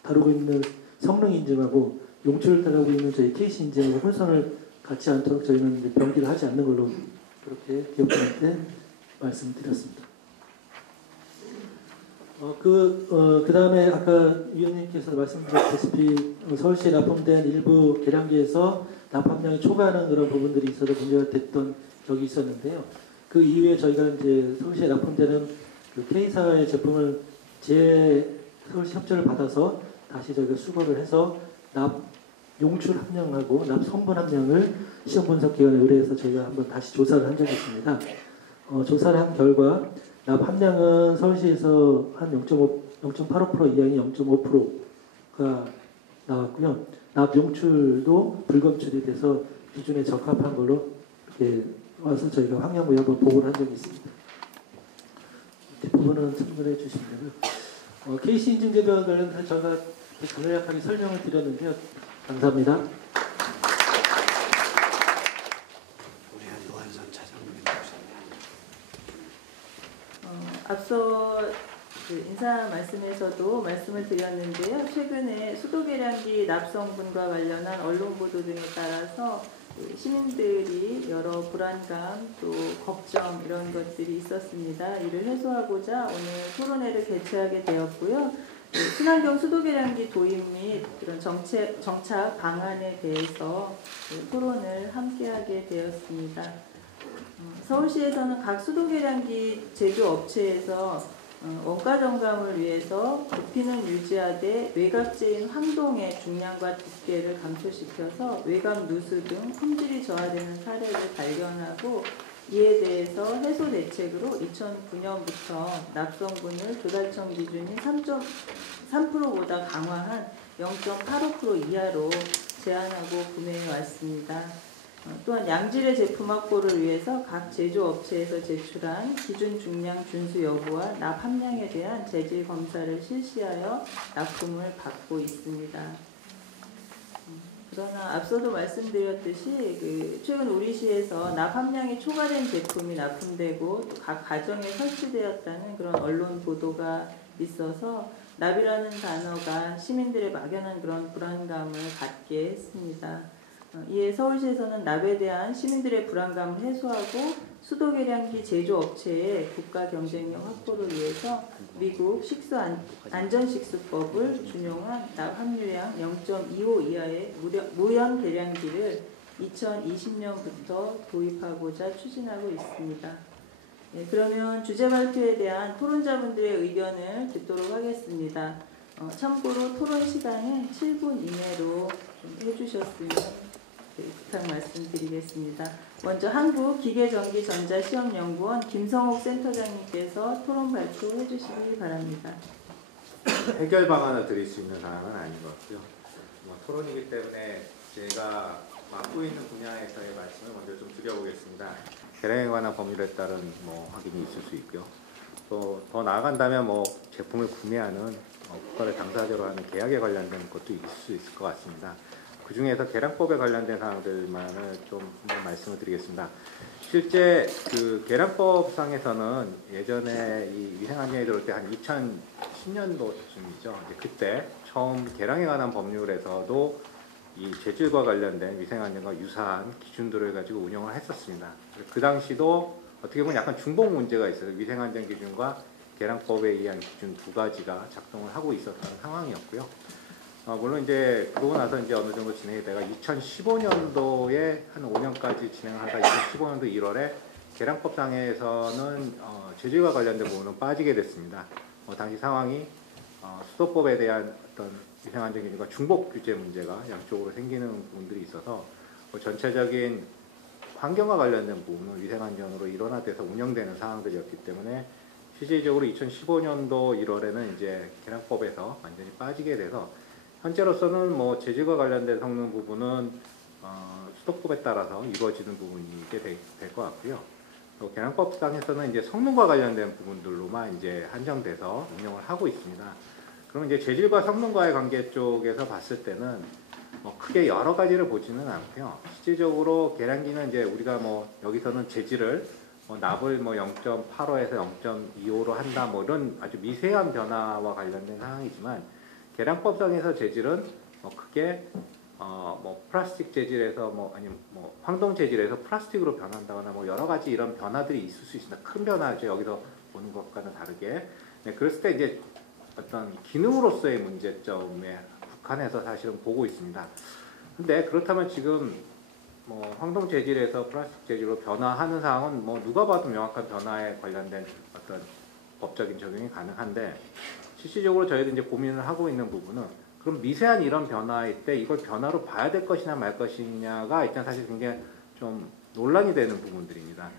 다루고 있는 성능 인증하고 용출을 다루고 있는 저희 KC 인증하고 혼선을 갖지 않도록 저희는 이제 병기를 하지 않는 걸로 그렇게 기업들한테 말씀드렸습니다. 그 다음에 아까 위원님께서 말씀드렸다시피 서울시에 납품된 일부 계량기에서 납품량이 초과하는 그런 부분들이 있어서 문제가 됐던 적이 있었는데요. 그 이후에 저희가 이제 서울시에 납품되는 그 K사의 제품을 서울시 협조를 받아서 다시 저희가 수거를 해서 납 용출 함량하고 납 성분 함량을 시험 분석 기관에 의뢰해서 저희가 한번 다시 조사를 한 적이 있습니다. 조사를 한 결과 납 함량은 서울시에서 한 0.85% 이하인 0.5%가 나왔고요. 납 용출도 불검출이 돼서 기준에 적합한 걸로 이렇게 와서 저희가 환경부에 한번 보고를 한 적이 있습니다. 뒷부분은 참고해 주시면 되고요. KC 인증제도와 관련해서 제가 간략하게 설명을 드렸는데요. 감사합니다. 우리 노한선 차장님이 앞서 그 인사 말씀에서도 말씀을 드렸는데요. 최근에 수도계량기 납성분과 관련한 언론 보도 등에 따라서 시민들이 여러 불안감 또 걱정 이런 것들이 있었습니다. 이를 해소하고자 오늘 토론회를 개최하게 되었고요. 친환경 수도계량기 도입 및 그런 정착 방안에 대해서 토론을 함께하게 되었습니다. 서울시에서는 각 수도계량기 제조업체에서 원가 정감을 위해서 부피는 유지하되 외곽재인 황동의 중량과 두께를 감소시켜서 외곽 누수 등 품질이 저하되는 사례를 발견하고 이에 대해서 해소 대책으로 2009년부터 납성분을 조달청 기준인 3.3%보다 강화한 0.85% 이하로 제한하고 구매해 왔습니다. 또한 양질의 제품 확보를 위해서 각 제조업체에서 제출한 기준 중량 준수 여부와 납 함량에 대한 재질 검사를 실시하여 납품을 받고 있습니다. 그러나 앞서도 말씀드렸듯이 최근 우리 시에서 납 함량이 초과된 제품이 납품되고 또 각 가정에 설치되었다는 그런 언론 보도가 있어서 납이라는 단어가 시민들의 막연한 그런 불안감을 갖게 했습니다. 이에 서울시에서는 납에 대한 시민들의 불안감을 해소하고 수도계량기 제조업체의 국가 경쟁력 확보를 위해서 미국 안전식수법을 준용한 납 함유량 0.25 이하의 무연 계량기를 2020년부터 도입하고자 추진하고 있습니다. 네, 그러면 주제 발표에 대한 토론자분들의 의견을 듣도록 하겠습니다. 참고로 토론 시간은 7분 이내로 좀 해주셨으면 부탁 말씀드리겠습니다. 먼저 한국기계전기전자시험연구원 김성옥 센터장님께서 토론 발표해 주시기 바랍니다. 해결 방안을 드릴 수 있는 상황은 아닌 것 같고요. 토론이기 때문에 제가 맡고 있는 분야에서의 말씀을 먼저 좀 드려보겠습니다. 계량에 관한 법률에 따른 확인이 있을 수 있고요. 또 더 나아간다면 제품을 구매하는 국가를 당사자로 하는 계약에 관련된 것도 있을 수 있을 것 같습니다. 그 중에서 계량법에 관련된 사항들만을 좀 한번 말씀을 드리겠습니다. 실제 그 계량법상에서는 예전에 이 위생안전이 들어올 때 한 2010년도쯤이죠. 그때 처음 계량에 관한 법률에서도 이 재질과 관련된 위생안전과 유사한 기준들을 가지고 운영을 했었습니다. 그 당시도 어떻게 보면 약간 중복 문제가 있어요. 위생안전 기준과 계량법에 의한 기준 두 가지가 작동을 하고 있었던 상황이었고요. 물론 이제 그러고 나서 이제 어느 정도 진행이 돼가 2015년도에 한 5년까지 진행을 하다 2015년도 1월에 계량법상에서는 재질과 관련된 부분은 빠지게 됐습니다. 당시 상황이 수도법에 대한 어떤 위생안전 기준과 중복 규제 문제가 양쪽으로 생기는 부분들이 있어서 전체적인 환경과 관련된 부분은 위생안전으로 일원화돼서 운영되는 상황들이었기 때문에 실질적으로 2015년도 1월에는 이제 계량법에서 완전히 빠지게 돼서 현재로서는 재질과 관련된 성능 부분은 수도법에 따라서 이루어지는 부분이게 될 것 같고요. 또 계량법상에서는 이제 성능과 관련된 부분들로만 이제 한정돼서 운영을 하고 있습니다. 그럼 이제 재질과 성능과의 관계 쪽에서 봤을 때는 크게 여러 가지를 보지는 않고요. 실질적으로 계량기는 이제 우리가 여기서는 재질을 납을 0.85에서 0.25로 한다 이런 아주 미세한 변화와 관련된 상황이지만 계량법상에서 재질은 크게 플라스틱 재질에서 아니면 황동 재질에서 플라스틱으로 변한다거나 여러 가지 이런 변화들이 있을 수 있습니다. 큰 변화죠. 여기서 보는 것과는 다르게. 네, 그랬을 때 이제 어떤 기능으로서의 문제점에 북한에서 사실은 보고 있습니다. 근데 그렇다면 지금 황동 재질에서 플라스틱 재질로 변화하는 사항은 누가 봐도 명확한 변화에 관련된 어떤 법적인 적용이 가능한데 실질적으로 저희도 이제 고민을 하고 있는 부분은 그럼 미세한 이런 변화일 때 이걸 변화로 봐야 될 것이냐 말 것이냐가 일단 사실 굉장히 좀 논란이 되는 부분들입니다.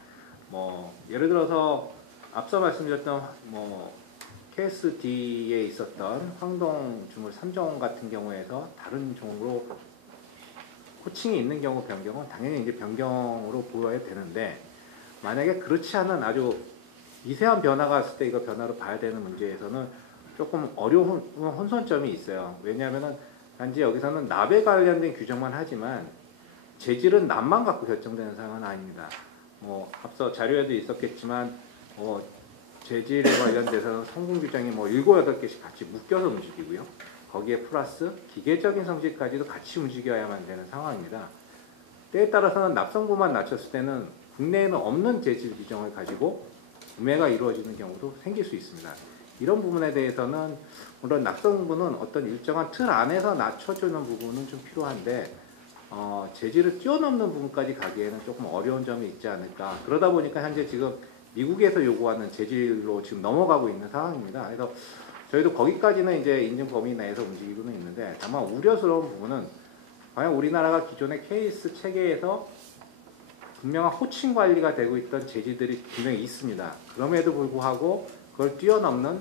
예를 들어서 앞서 말씀드렸던 KSD에 있었던 황동 주물 3종 같은 경우에서 다른 종으로 호칭이 있는 경우 변경은 당연히 이제 변경으로 보여야 되는데 만약에 그렇지 않은 아주 미세한 변화가 왔을 때 이거 변화로 봐야 되는 문제에서는 조금 어려운 혼선점이 있어요. 왜냐하면 단지 여기서는 납에 관련된 규정만 하지만 재질은 납만 갖고 결정되는 상황은 아닙니다. 앞서 자료에도 있었겠지만 재질에 관련돼서는 성분 규정이 7, 8개씩 같이 묶여서 움직이고요. 거기에 플러스 기계적인 성질까지도 같이 움직여야만 되는 상황입니다. 때에 따라서는 납성분만 낮췄을 때는 국내에는 없는 재질 규정을 가지고 구매가 이루어지는 경우도 생길 수 있습니다. 이런 부분에 대해서는 물론 납성분은 어떤 일정한 틀 안에서 낮춰주는 부분은 좀 필요한데 재질을 뛰어넘는 부분까지 가기에는 조금 어려운 점이 있지 않을까. 그러다 보니까 현재 지금 미국에서 요구하는 재질로 지금 넘어가고 있는 상황입니다. 그래서 저희도 거기까지는 이제 인증 범위 내에서 움직이고는 있는데 다만 우려스러운 부분은 과연 우리나라가 기존의 케이스 체계에서 분명한 호칭 관리가 되고 있던 재질들이 분명히 있습니다. 그럼에도 불구하고 그걸 뛰어넘는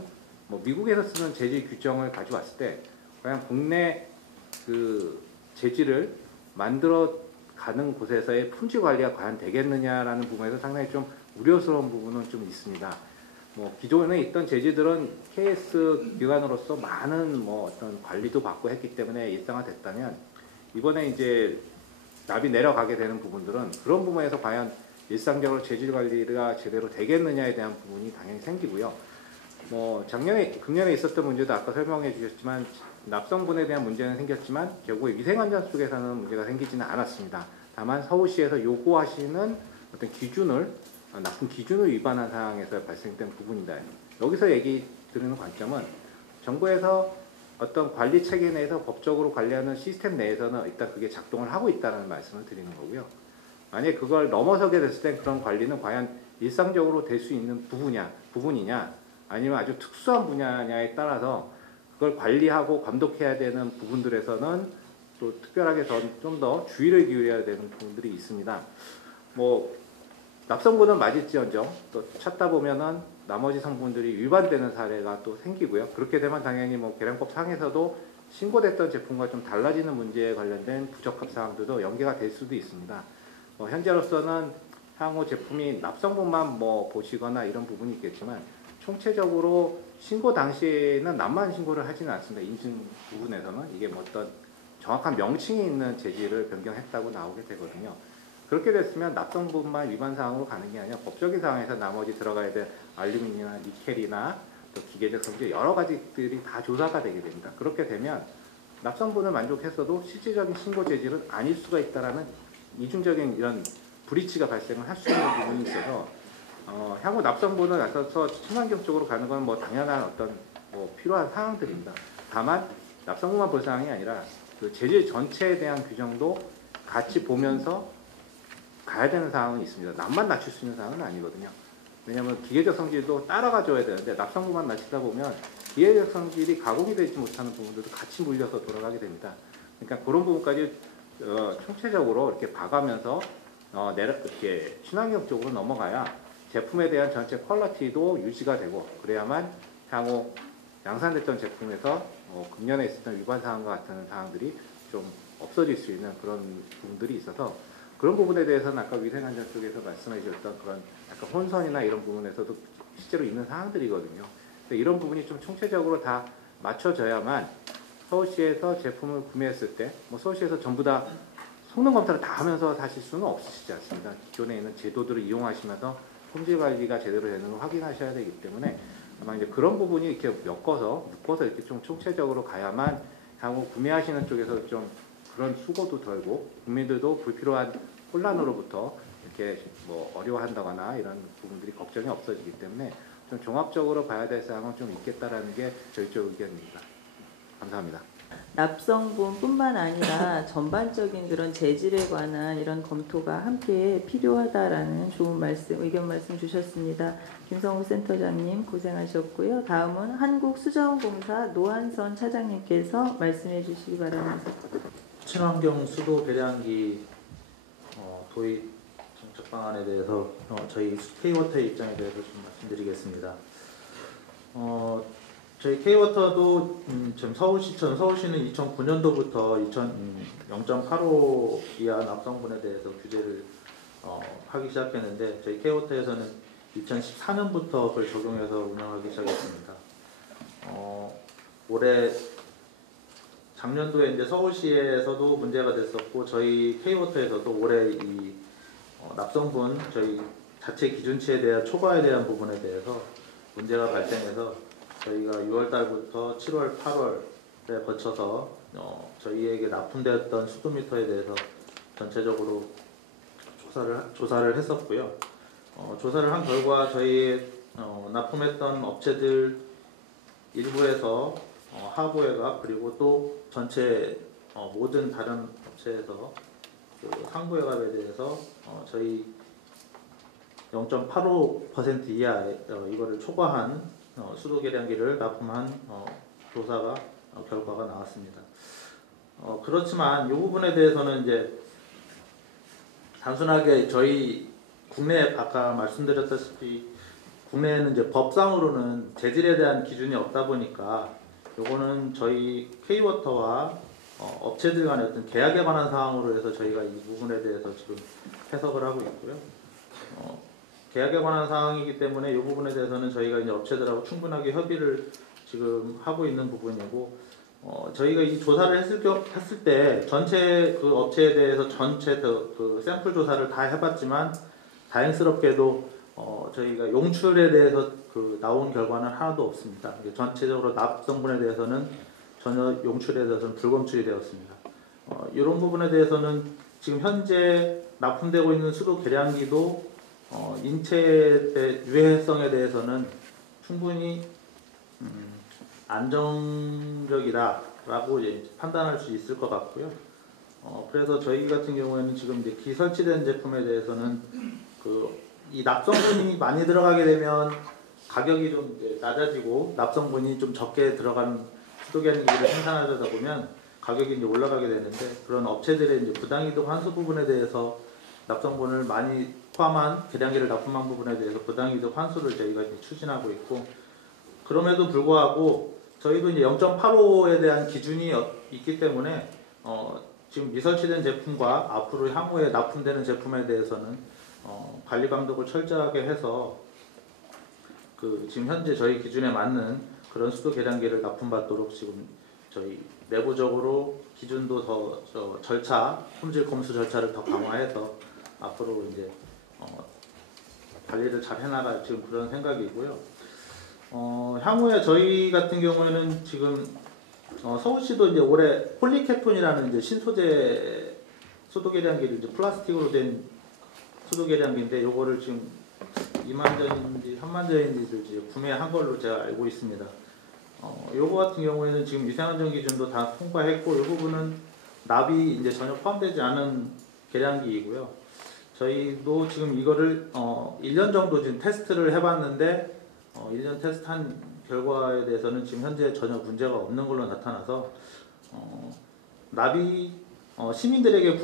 미국에서 쓰는 재질 규정을 가져왔을 때 과연 국내 그 재질을 만들어 가는 곳에서의 품질 관리가 과연 되겠느냐라는 부분에서 상당히 좀 우려스러운 부분은 좀 있습니다. 기존에 있던 재질들은 KS 기관으로서 많은 어떤 관리도 받고 했기 때문에 일상화됐다면 이번에 이제 납이 내려가게 되는 부분들은 그런 부분에서 과연 일상적으로 재질 관리가 제대로 되겠느냐에 대한 부분이 당연히 생기고요. 금년에 있었던 문제도 아까 설명해 주셨지만 납성분에 대한 문제는 생겼지만 결국에 위생안전 속에서는 문제가 생기지는 않았습니다. 다만 서울시에서 요구하시는 어떤 기준을 나쁜 기준을 위반한 상황에서 발생된 부분이다. 여기서 얘기 드리는 관점은 정부에서 어떤 관리 체계 내에서 법적으로 관리하는 시스템 내에서는 일단 그게 작동을 하고 있다는 말씀을 드리는 거고요. 만약에 그걸 넘어서게 됐을 때 그런 관리는 과연 일상적으로 될 수 있는 부분이냐 아니면 아주 특수한 분야냐에 따라서 그걸 관리하고 감독해야 되는 부분들에서는 또 특별하게 좀 더 주의를 기울여야 되는 부분들이 있습니다. 납성분은 맞을지언정 또 찾다 보면은 나머지 성분들이 위반되는 사례가 또 생기고요. 그렇게 되면 당연히 계량법 상에서도 신고됐던 제품과 좀 달라지는 문제에 관련된 부적합 사항들도 연계가 될 수도 있습니다. 현재로서는 향후 제품이 납성분만 보시거나 이런 부분이 있겠지만 총체적으로 신고 당시에는 납만 신고를 하지는 않습니다. 인증 부분에서는 이게 어떤 정확한 명칭이 있는 재질을 변경했다고 나오게 되거든요. 그렇게 됐으면 납성분만 위반 사항으로 가는 게 아니라 법적인 사항에서 나머지 들어가야 될 알루미늄이나 니켈이나 또 기계적 성질 여러 가지들이 다 조사가 되게 됩니다. 그렇게 되면 납성분을 만족했어도 실질적인 신고 재질은 아닐 수가 있다라는 이중적인 이런 브리치가 발생을 할 수 있는 부분이 있어서 향후 납성분을 나서서 친환경 쪽으로 가는 건 당연한 어떤 필요한 사항들입니다. 다만 납성분만 볼 사항이 아니라 그 재질 전체에 대한 규정도 같이 보면서 가야 되는 사항은 있습니다. 납만 낮출 수 있는 사항은 아니거든요. 왜냐하면 기계적 성질도 따라가 줘야 되는데 납성분만 낮추다 보면 기계적 성질이 가공이 되지 못하는 부분들도 같이 물려서 돌아가게 됩니다. 그러니까 그런 부분까지 총체적으로 이렇게 봐가면서 이렇게 친환경 쪽으로 넘어가야 제품에 대한 전체 퀄리티도 유지가 되고 그래야만 향후 양산됐던 제품에서 금년에 있었던 위반 사항과 같은 사항들이 좀 없어질 수 있는 그런 부분들이 있어서 그런 부분에 대해서는 아까 위생안전 쪽에서 말씀해 주셨던 그런 약간 혼선이나 이런 부분에서도 실제로 있는 사항들이거든요. 이런 부분이 좀 총체적으로 다 맞춰져야만 서울시에서 제품을 구매했을 때 서울시에서 전부 다 성능 검사를 다 하면서 사실 수는 없으시지 않습니다. 기존에 있는 제도들을 이용하시면서 품질 관리가 제대로 되는 걸 확인하셔야 되기 때문에 아마 이제 그런 부분이 이렇게 묶어서 이렇게 좀 총체적으로 가야만 향후 구매하시는 쪽에서 좀 그런 수고도 덜고 국민들도 불필요한 혼란으로부터 이렇게 어려워한다거나 이런 부분들이 걱정이 없어지기 때문에 좀 종합적으로 봐야 될 사항은 좀 있겠다라는 게 저희 쪽 의견입니다. 감사합니다. 납성분뿐만 아니라 전반적인 그런 재질에 관한 이런 검토가 함께 필요하다라는 좋은 의견 말씀 주셨습니다. 김성우 센터장님 고생하셨고요. 다음은 한국수자원공사 노한선 차장님께서 말씀해 주시기 바랍니다. 친환경 수도 계량기 도입 정책 방안에 대해서 저희 K-워터의 입장에 대해서 좀 말씀드리겠습니다. 저희 K-워터도 지금 서울시는 2009년도부터 0.85 이하 납성분에 대해서 규제를 하기 시작했는데 저희 K-워터에서는 2014년부터 그걸 적용해서 운영하기 시작했습니다. 올해 작년도에 이제 서울시에서도 문제가 됐었고 저희 K-워터에서도 올해 이 납성분 저희 자체 기준치에 대한 초과에 대한 부분에 대해서 문제가 발생해서 저희가 6월 달부터 7월, 8월에 거쳐서 저희에게 납품되었던 수도미터에 대해서 전체적으로 조사를 했었고요. 조사를 한 결과 저희 납품했던 업체들 일부에서 하부회가 그리고 또 전체 모든 다른 업체에서 그 상부회갑에 대해서 저희 0.85% 이하 이거를 초과한 수도 계량기를 납품한 조사가 결과가 나왔습니다. 그렇지만 이 부분에 대해서는 이제 단순하게 저희 국내에 아까 말씀드렸다시피 국내에는 이제 법상으로는 재질에 대한 기준이 없다 보니까 요거는 저희 K-워터와 업체들 간의 어떤 계약에 관한 사항으로 해서 저희가 이 부분에 대해서 지금 해석을 하고 있고요. 계약에 관한 사항이기 때문에 이 부분에 대해서는 저희가 이제 업체들하고 충분하게 협의를 지금 하고 있는 부분이고, 저희가 이 조사를 했을 때 전체 그 업체에 대해서 전체 그 샘플 조사를 다 해봤지만 다행스럽게도 저희가 용출에 대해서 그 나온 결과는 하나도 없습니다. 전체적으로 납성분에 대해서는 전혀 용출에 대해서는 불검출이 되었습니다. 이런 부분에 대해서는 지금 현재 납품되고 있는 수도 계량기도 인체의 유해성에 대해서는 충분히 안정적이다라고 판단할 수 있을 것 같고요. 그래서 저희 같은 경우에는 지금 이제 기설치된 제품에 대해서는 이 납성분이 많이 들어가게 되면 가격이 좀 이제 낮아지고 납성분이 좀 적게 들어가는 수도 계량기를 생산하다 보면 가격이 이제 올라가게 되는데, 그런 업체들의 이제 부당이득 환수 부분에 대해서 납성분을 많이 포함한 계량기를 납품한 부분에 대해서 부당이득 환수를 저희가 이제 추진하고 있고, 그럼에도 불구하고 저희도 이제 0.85에 대한 기준이 있기 때문에 지금 미설치된 제품과 앞으로 향후에 납품되는 제품에 대해서는 관리 감독을 철저하게 해서 지금 현재 저희 기준에 맞는 그런 수도 계량기를 납품받도록 지금 저희 내부적으로 기준도 더 절차, 품질 검수 절차를 더 강화해서 앞으로 이제 관리를 잘 해나갈 지금 그런 생각이고요. 향후에 저희 같은 경우에는 지금 서울시도 이제 올해 폴리케톤이라는 이제 신소재 수도 계량기를 이제 플라스틱으로 된 수도 계량기인데 요거를 지금 2만 전인지 3만 전인지 이제 구매한 걸로 제가 알고 있습니다. 요거 같은 경우에는 지금 미세안전 기준도 다 통과했고 이 부분은 납이 이제 전혀 포함되지 않은 계량기이고요. 저희도 지금 이거를 1년 정도 지금 테스트를 해봤는데 1년 테스트한 결과에 대해서는 지금 현재 전혀 문제가 없는 걸로 나타나서 납이 시민들에게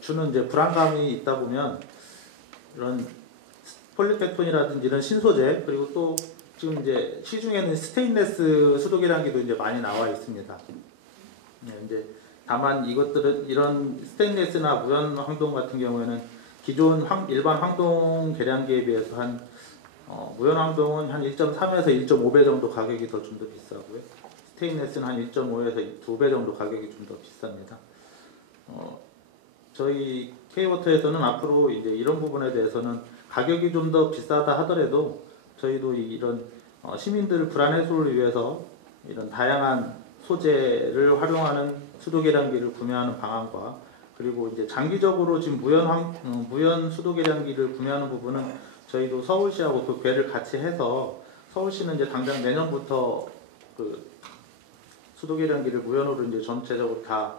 주는 이제 불안감이 있다 보면 이런 폴리페톤이라든지 이런 신소재 그리고 또 지금 이제 시중에는 스테인레스 수도 계량기도 이제 많이 나와 있습니다. 네, 이제 다만 이것들은 이런 스테인레스나 무연 황동 같은 경우에는 기존 일반 황동 계량기에 비해서 무연 황동은 한 1.3에서 1.5배 정도 가격이 좀 더 비싸고요. 스테인레스는 한 1.5에서 2배 정도 가격이 좀 더 비쌉니다. 저희 K워터에서는 앞으로 이제 이런 부분에 대해서는 가격이 좀 더 비싸다 하더라도 저희도 이런 시민들 불안 해소를 위해서 이런 다양한 소재를 활용하는 수도 계량기를 구매하는 방안과 그리고 이제 장기적으로 지금 무연 수도 계량기를 구매하는 부분은 저희도 서울시하고 그 궤를 같이 해서 서울시는 이제 당장 내년부터 그 수도 계량기를 무연으로 이제 전체적으로 다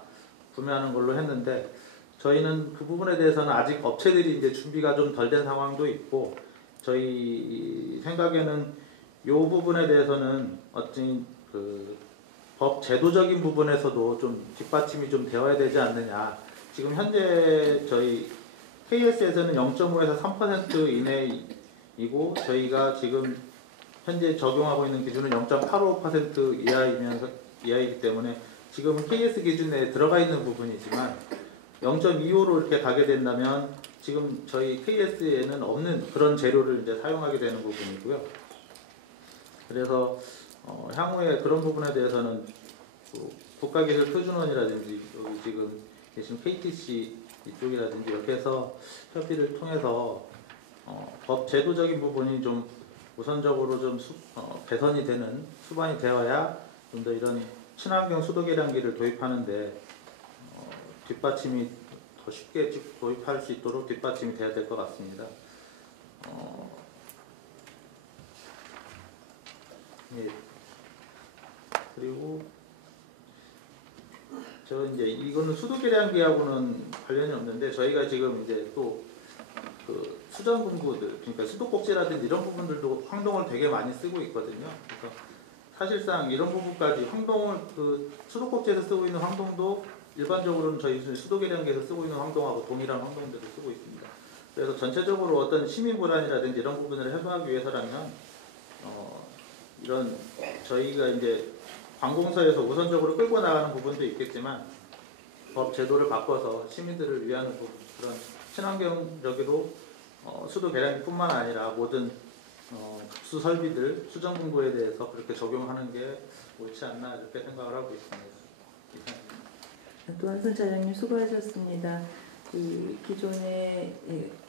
구매하는 걸로 했는데 저희는 그 부분에 대해서는 아직 업체들이 이제 준비가 좀 덜 된 상황도 있고 저희 생각에는 이 부분에 대해서는 어떤 법 제도적인 부분에서도 좀 뒷받침이 좀 되어야 되지 않느냐. 지금 현재 저희 KS에서는 0.5에서 3% 이내이고 저희가 지금 현재 적용하고 있는 기준은 0.85% 이하이기 때문에 지금 KS 기준에 들어가 있는 부분이지만 0.25로 이렇게 가게 된다면 지금 저희 KS에는 없는 그런 재료를 이제 사용하게 되는 부분이고요. 그래서 향후에 그런 부분에 대해서는 국가기술표준원이라든지 여기 지금 계신 KTC 이쪽이라든지 이렇게 해서 협의를 통해서 법 제도적인 부분이 좀 우선적으로 좀 개선이 되는 수반이 되어야 좀 더 이런 친환경 수도 계량기를 도입하는데 뒷받침이 더 쉽게 도입할 수 있도록 뒷받침이 돼야 될 것 같습니다. 예. 그리고 저 이제 이거는 수도 계량기하고는 관련이 없는데 저희가 지금 이제 또 그 수전 공구들 그러니까 수도꼭지라든지 이런 부분들도 황동을 되게 많이 쓰고 있거든요. 그래서 사실상 이런 부분까지 황동을 그 수도꼭지에서 쓰고 있는 황동도 일반적으로는 저희 수도 계량기에서 쓰고 있는 황동하고 동일한 황동들을 쓰고 있습니다. 그래서 전체적으로 어떤 시민 불안이라든지 이런 부분을 해소하기 위해서라면 이런 저희가 이제 관공서에서 우선적으로 끌고 나가는 부분도 있겠지만 법 제도를 바꿔서 시민들을 위한 부분, 그런 친환경적으로 수도 계량기뿐만 아니라 모든 급수 설비들, 수전 공구에 대해서 그렇게 적용하는 게 옳지 않나 이렇게 생각을 하고 있습니다. 노한선 차장님 수고하셨습니다. 그 기존의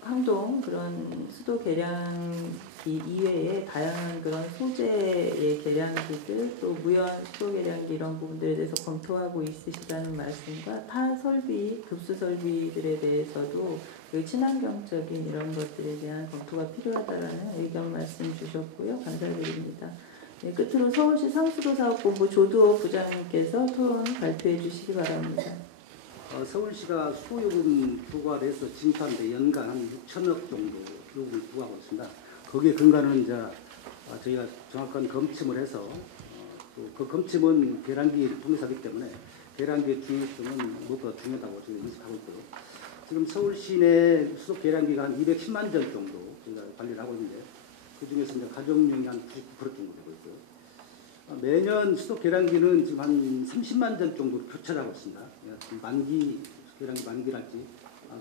황동 그런 수도 계량기 이외에 다양한 그런 소재의 계량기들 또 무연 수도 계량기 이런 부분들에 대해서 검토하고 있으시다는 말씀과 타 설비, 급수 설비들에 대해서도 그 친환경적인 이런 것들에 대한 검토가 필요하다라는 의견 말씀 주셨고요. 감사드립니다. 네, 끝으로 서울시 상수도사업본부 조두호 부장님께서 토론 발표해 주시기 바랍니다. 서울시가 수요금 부과돼서 징수하는데 연간 한 6천억 정도 요금을 부과하고 있습니다. 거기에 근간은 이제 저희가 정확한 검침을 해서 그 검침은 계량기를 통해서 하기 때문에 계량기의 중요성은 무엇보다 중요하다고 저희가 인식하고 있고요. 지금 서울시 내 수도 계량기가 한 210만 전 정도 저희가 관리를 하고 있는데 그 중에서 이제 가정용이 한 99% 정도 되고 있고요. 매년 수도 계량기는 지금 한 30만 전 정도로 교체를 하고 있습니다. 만기 계량기 만기랄지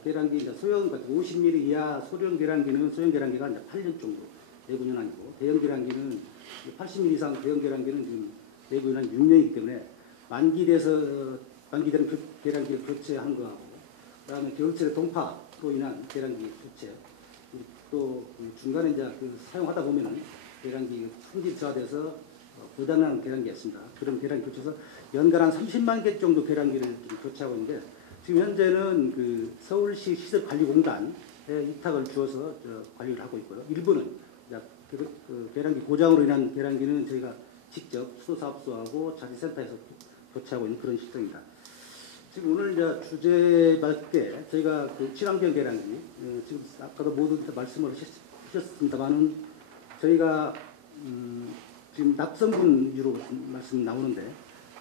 계량기 이제 소형 50mm 이하 소형 계량기는 소형 계량기가 이제 8년 정도 내구년 아니고 대형 계량기는 80mm 이상 대형 계량기는 지금 내구년 6년이기 때문에 만기되는 계량기를 교체한 거하고 그다음에 겨울철에 동파로 인한 계량기 교체 또 중간에 이제 사용하다 보면은 계량기 품질 저하돼서 고장난 계량기였습니다. 그런 계량기 교체해서 연간 한 30만 개 정도 계량기를 교체하고 있는데 지금 현재는 서울시 시설관리공단에 위탁을 주어서 관리를 하고 있고요. 일부는 계량기 고장으로 인한 계량기는 저희가 직접 수도사업소하고 자치센터에서 교체하고 있는 그런 실정입니다. 지금 오늘 이제 주제에 맞게 저희가 친환경 계량기 지금 아까도 모두 말씀을 하셨습니다만은 저희가 지금 납성분 위주로 말씀 나오는데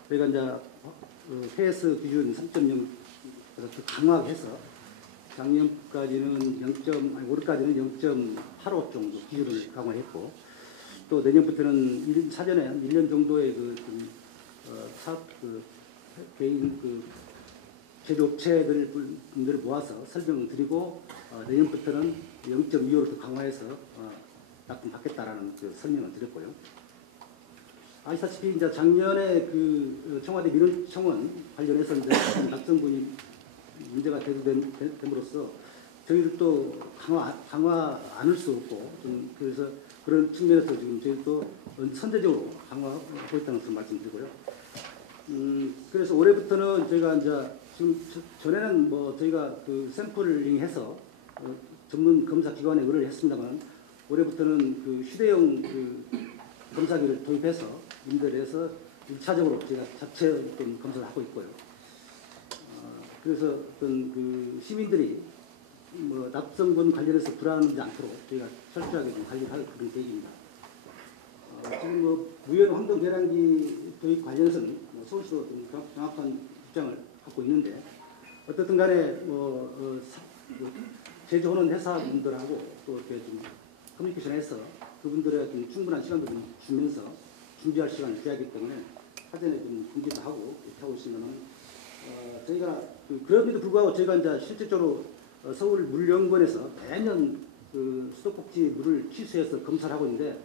저희가 이제 KS 기준 3.0 강화해서 작년까지는 올해까지는 0.85 정도 기준을 강화했고 또 내년부터는 사전에 1년 정도의 개인 제조업체들 분들을 모아서 설명을 드리고 내년부터는 0.25로 강화해서 납품 받겠다라는 설명을 드렸고요. 아시다시피 이제 작년에 청와대 민원청원 관련해서 이제 납성분이 문제가 대두됨으로써 저희들도 강화 않을 수 없고 좀 그래서 그런 측면에서 지금 저희도 선제적으로 강화하고 있다는 것을 말씀드리고요. 그래서 올해부터는 저희가 이제 지금 전에는 저희가 샘플링해서 전문 검사 기관에 의뢰를 했습니다만 올해부터는 휴대용 검사기를 도입해서 인별해서 1차적으로 저희가 자체 검사를 하고 있고요. 그래서 시민들이 납성분 관련해서 불안하지 않도록 저희가 철저하게 좀 관리를 할 그런 계획입니다. 지금 무연 환경 계량기 도입 관련해서는 서울시도 좀 정확한 입장을 갖고 있는데 어떻든 간에 제조하는 회사분들하고 또 이렇게 좀 커뮤니케이션해서 그분들의 좀 충분한 시간도 좀 주면서 준비할 시간을 줘야 하기 때문에 사전에 좀 준비도 하고 이렇게 하고 있으면은 저희가 그럼에도 불구하고 저희가 이제 실질적으로 서울 물연구원에서 매년 수도꼭지 물을 취수해서 검사를 하고 있는데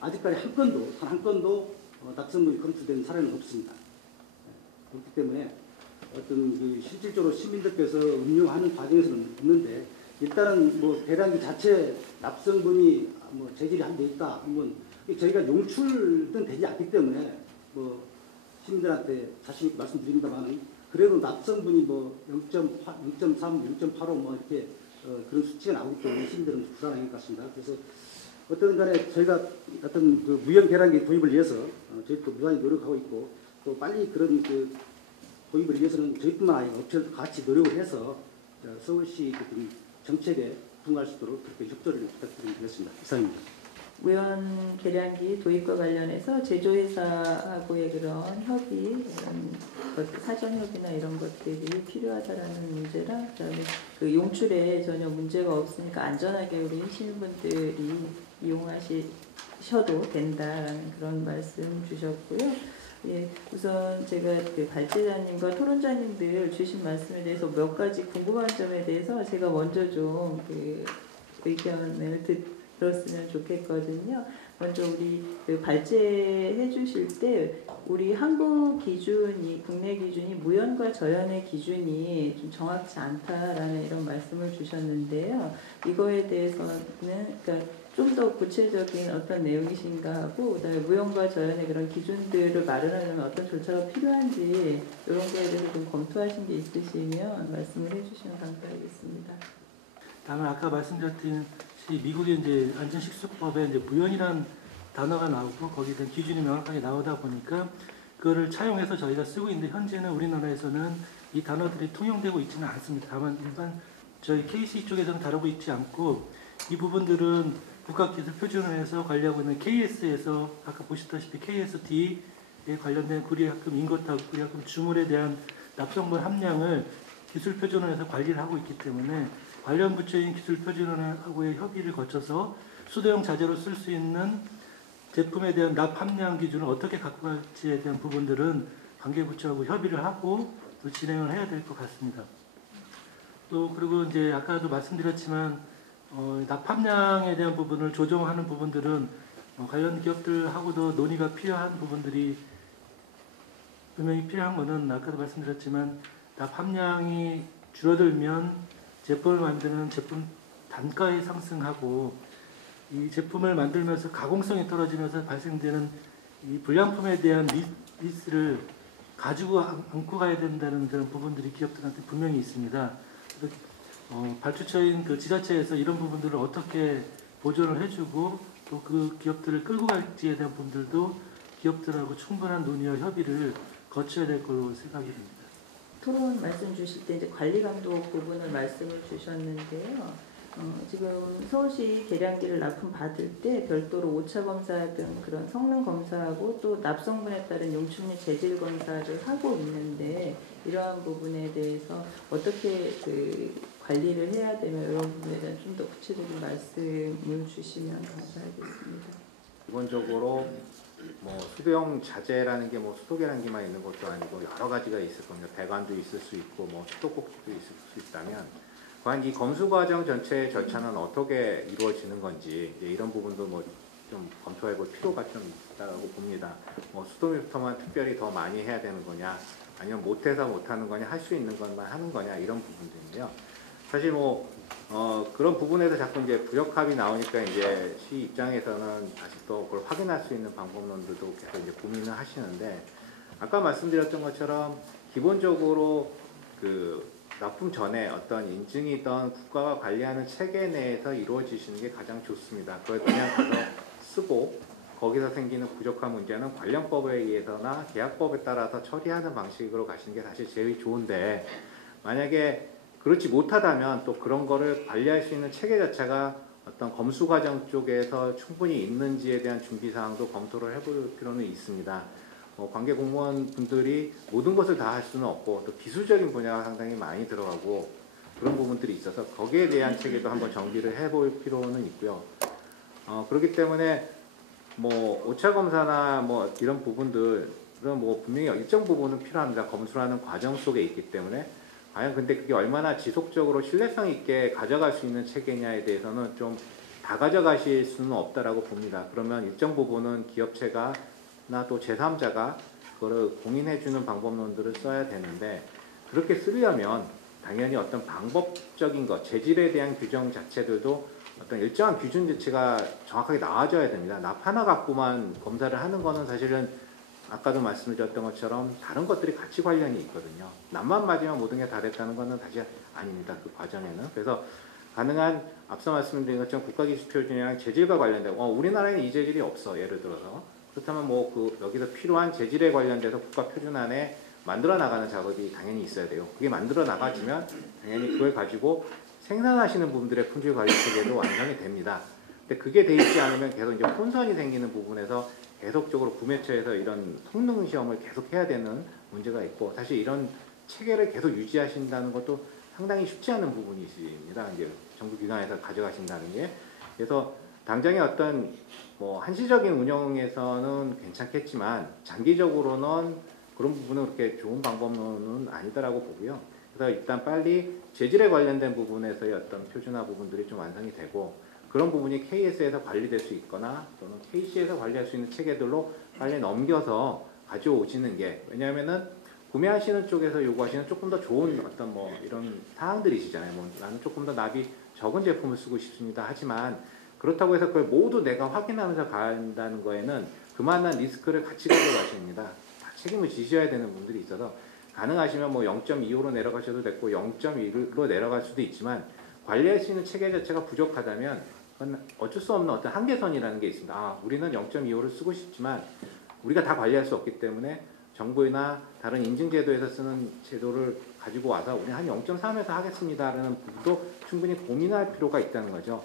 아직까지 단 한 건도 납성분이 검출된 사례는 없습니다. 그렇기 때문에 어떤 실질적으로 시민들께서 음용하는 과정에서는 없는데 일단은 계량기 자체 납성분이 재질이 안 돼 있다. 저희가 용출은 되지 않기 때문에 시민들한테 다시 말씀드립니다만 그래도 납성분이 0.3, 0.85 이렇게 그런 수치가 나오기 때문에 시민들은 불안한 것 같습니다. 그래서 어떤 간에 저희가 어떤 무연 계량기 도입을 위해서 저희도 무한히 노력하고 있고 또 빨리 그런 도입을 위해서는 저희뿐만 아니라 업체들도 같이 노력을 해서 서울시 정책에 부응할 수 있도록 그렇게 협조를 부탁드리겠습니다. 이상입니다. 무연 계량기 도입과 관련해서 제조회사하고의 그런 협의, 사전 협의나 이런 것들이 필요하다라는 문제랑 그다음에 용출에 전혀 문제가 없으니까 안전하게 우리 시민분들이 이용하셔도 된다라는 그런 말씀 주셨고요. 예, 우선 제가 발제자님과 토론자님들 주신 말씀에 대해서 몇 가지 궁금한 점에 대해서 제가 먼저 좀 의견을 들었으면 좋겠거든요. 먼저 우리 발제해 주실 때 우리 한국 기준이 국내 기준이 무연과 저연의 기준이 좀 정확치 않다라는 이런 말씀을 주셨는데요. 이거에 대해서는 좀 더 구체적인 어떤 내용이신가 하고 그다음에 무연과 저연의 그런 기준들을 마련하려면 어떤 절차가 필요한지 이런 거에 대해서 좀 검토하신 게 있으시면 말씀을 해주시면 감사하겠습니다. 다만 아까 말씀드렸듯이 미국의 이제 안전식수법에 이제 무연이라는 단어가 나오고 거기에 대한 기준이 명확하게 나오다 보니까 그거를 차용해서 저희가 쓰고 있는데 현재는 우리나라에서는 이 단어들이 통용되고 있지는 않습니다. 다만 일반 저희 KC 쪽에서는 다루고 있지 않고 이 부분들은 국가기술표준원에서 관리하고 있는 KS에서 아까 보셨다시피 KSD에 관련된 구리약금 인것하고 구리약금 주물에 대한 납성분 함량을 기술표준원에서 관리를 하고 있기 때문에 관련 부처인 기술표준원하고의 협의를 거쳐서 수도용 자재로 쓸 수 있는 제품에 대한 납 함량 기준을 어떻게 갖고 갈지에 대한 부분들은 관계부처하고 협의를 하고 또 진행을 해야 될 것 같습니다. 또 그리고 이제 아까도 말씀드렸지만 납 함량에 대한 부분을 조정하는 부분들은 관련 기업들하고도 논의가 필요한 부분들이 분명히 필요한 것은 아까도 말씀드렸지만 납 함량이 줄어들면 제품을 만드는 제품 단가의 상승하고 이 제품을 만들면서 가공성이 떨어지면서 발생되는 이 불량품에 대한 리스를 가지고 안고 가야 된다는 그런 부분들이 기업들한테 분명히 있습니다. 그래서 발주처인 그 지자체에서 이런 부분들을 어떻게 보존을 해주고 또 그 기업들을 끌고 갈지에 대한 부분들도 기업들하고 충분한 논의와 협의를 거쳐야 될 걸로 생각이 됩니다. 토론 말씀 주실 때 이제 관리 감독 부분을 말씀을 주셨는데요. 지금 서울시 계량기를 납품 받을 때 별도로 오차 검사 등 그런 성능 검사하고 또 납성분에 따른 용축류 재질 검사를 하고 있는데 이러한 부분에 대해서 어떻게 그 관리를 해야 되며 이런 부분에 대한 좀 더 구체적인 말씀을 주시면 감사하겠습니다. 기본적으로 뭐 수도용 자재라는 게 뭐 수도 계량기만 있는 것도 아니고 여러 가지가 있을 겁니다. 배관도 있을 수 있고 뭐 수도꼭지도 있을 수 있다면 과연 이 검수 과정 전체의 절차는 어떻게 이루어지는 건지 이런 부분도 뭐 좀 검토해 볼 필요가 좀 있다고 봅니다. 뭐 수도부터만 특별히 더 많이 해야 되는 거냐, 아니면 못해서 못하는 거냐, 할 수 있는 것만 하는 거냐 이런 부분들인데요. 사실 뭐 그런 부분에서 자꾸 이제 부적합이 나오니까 이제 시 입장에서는 다시 또 그걸 확인할 수 있는 방법론들도 계속 이제 고민을 하시는데 아까 말씀드렸던 것처럼 기본적으로 그 납품 전에 어떤 인증이든 국가가 관리하는 체계 내에서 이루어지시는 게 가장 좋습니다. 그걸 그냥 가서 쓰고 거기서 생기는 부족한 문제는 관련법에 의해서나 계약법에 따라서 처리하는 방식으로 가시는 게 사실 제일 좋은데 만약에 그렇지 못하다면 또 그런 거를 관리할 수 있는 체계 자체가 어떤 검수 과정 쪽에서 충분히 있는지에 대한 준비 사항도 검토를 해볼 필요는 있습니다. 관계 공무원 분들이 모든 것을 다 할 수는 없고 또 기술적인 분야가 상당히 많이 들어가고 그런 부분들이 있어서 거기에 대한 체계도 한번 정비를 해볼 필요는 있고요. 그렇기 때문에 뭐 오차 검사나 뭐 이런 부분들은 뭐 분명히 일정 부분은 필요합니다. 검수하는 과정 속에 있기 때문에 과연 근데 그게 얼마나 지속적으로 신뢰성 있게 가져갈 수 있는 체계냐에 대해서는 좀 다 가져가실 수는 없다라고 봅니다. 그러면 일정 부분은 기업체가 나 또 제3자가 그거를 공인해주는 방법론들을 써야 되는데 그렇게 쓰려면 당연히 어떤 방법적인 것, 재질에 대한 규정 자체들도 어떤 일정한 기준 자체가 정확하게 나와줘야 됩니다. 납 하나 갖고만 검사를 하는 거는 사실은 아까도 말씀드렸던 것처럼 다른 것들이 같이 관련이 있거든요. 납만 맞으면 모든 게 다 됐다는 것은 사실 아닙니다. 그 과정에는. 그래서 가능한 앞서 말씀드린 것처럼 국가기술표준이랑 재질과 관련되고 우리나라에는 이 재질이 없어. 예를 들어서. 그렇다면 뭐 그 여기서 필요한 재질에 관련돼서 국가표준안에 만들어 나가는 작업이 당연히 있어야 돼요. 그게 만들어 나가지면 당연히 그걸 가지고 생산하시는 분들의 품질 관리 체계도 완성이 됩니다. 근데 그게 돼 있지 않으면 계속 이제 혼선이 생기는 부분에서 계속적으로 구매처에서 이런 성능 시험을 계속 해야 되는 문제가 있고 사실 이런 체계를 계속 유지하신다는 것도 상당히 쉽지 않은 부분이 있습니다. 이제 정부 기관에서 가져가신다는 게. 그래서 당장의 어떤 뭐 한시적인 운영에서는 괜찮겠지만 장기적으로는 그런 부분은 그렇게 좋은 방법론은 아니다라고 보고요. 그래서 일단 빨리 재질에 관련된 부분에서의 어떤 표준화 부분들이 좀 완성이 되고 그런 부분이 KS에서 관리될 수 있거나 또는 KC에서 관리할 수 있는 체계들로 빨리 넘겨서 가져오시는 게 왜냐하면은 구매하시는 쪽에서 요구하시는 조금 더 좋은 어떤 뭐 이런 사항들이시잖아요. 뭐 나는 조금 더 납이 적은 제품을 쓰고 싶습니다. 하지만 그렇다고 해서 그걸 모두 내가 확인하면서 간다는 거에는 그만한 리스크를 같이 가져가십니다. 다 책임을 지셔야 되는 분들이 있어서 가능하시면 뭐 0.25로 내려가셔도 됐고 0.1로 내려갈 수도 있지만 관리할 수 있는 체계 자체가 부족하다면 그건 어쩔 수 없는 어떤 한계선이라는 게 있습니다. 우리는 0.25를 쓰고 싶지만 우리가 다 관리할 수 없기 때문에 정부나 다른 인증제도에서 쓰는 제도를 가지고 와서 우리 한 0.3에서 하겠습니다라는 부분도 충분히 고민할 필요가 있다는 거죠.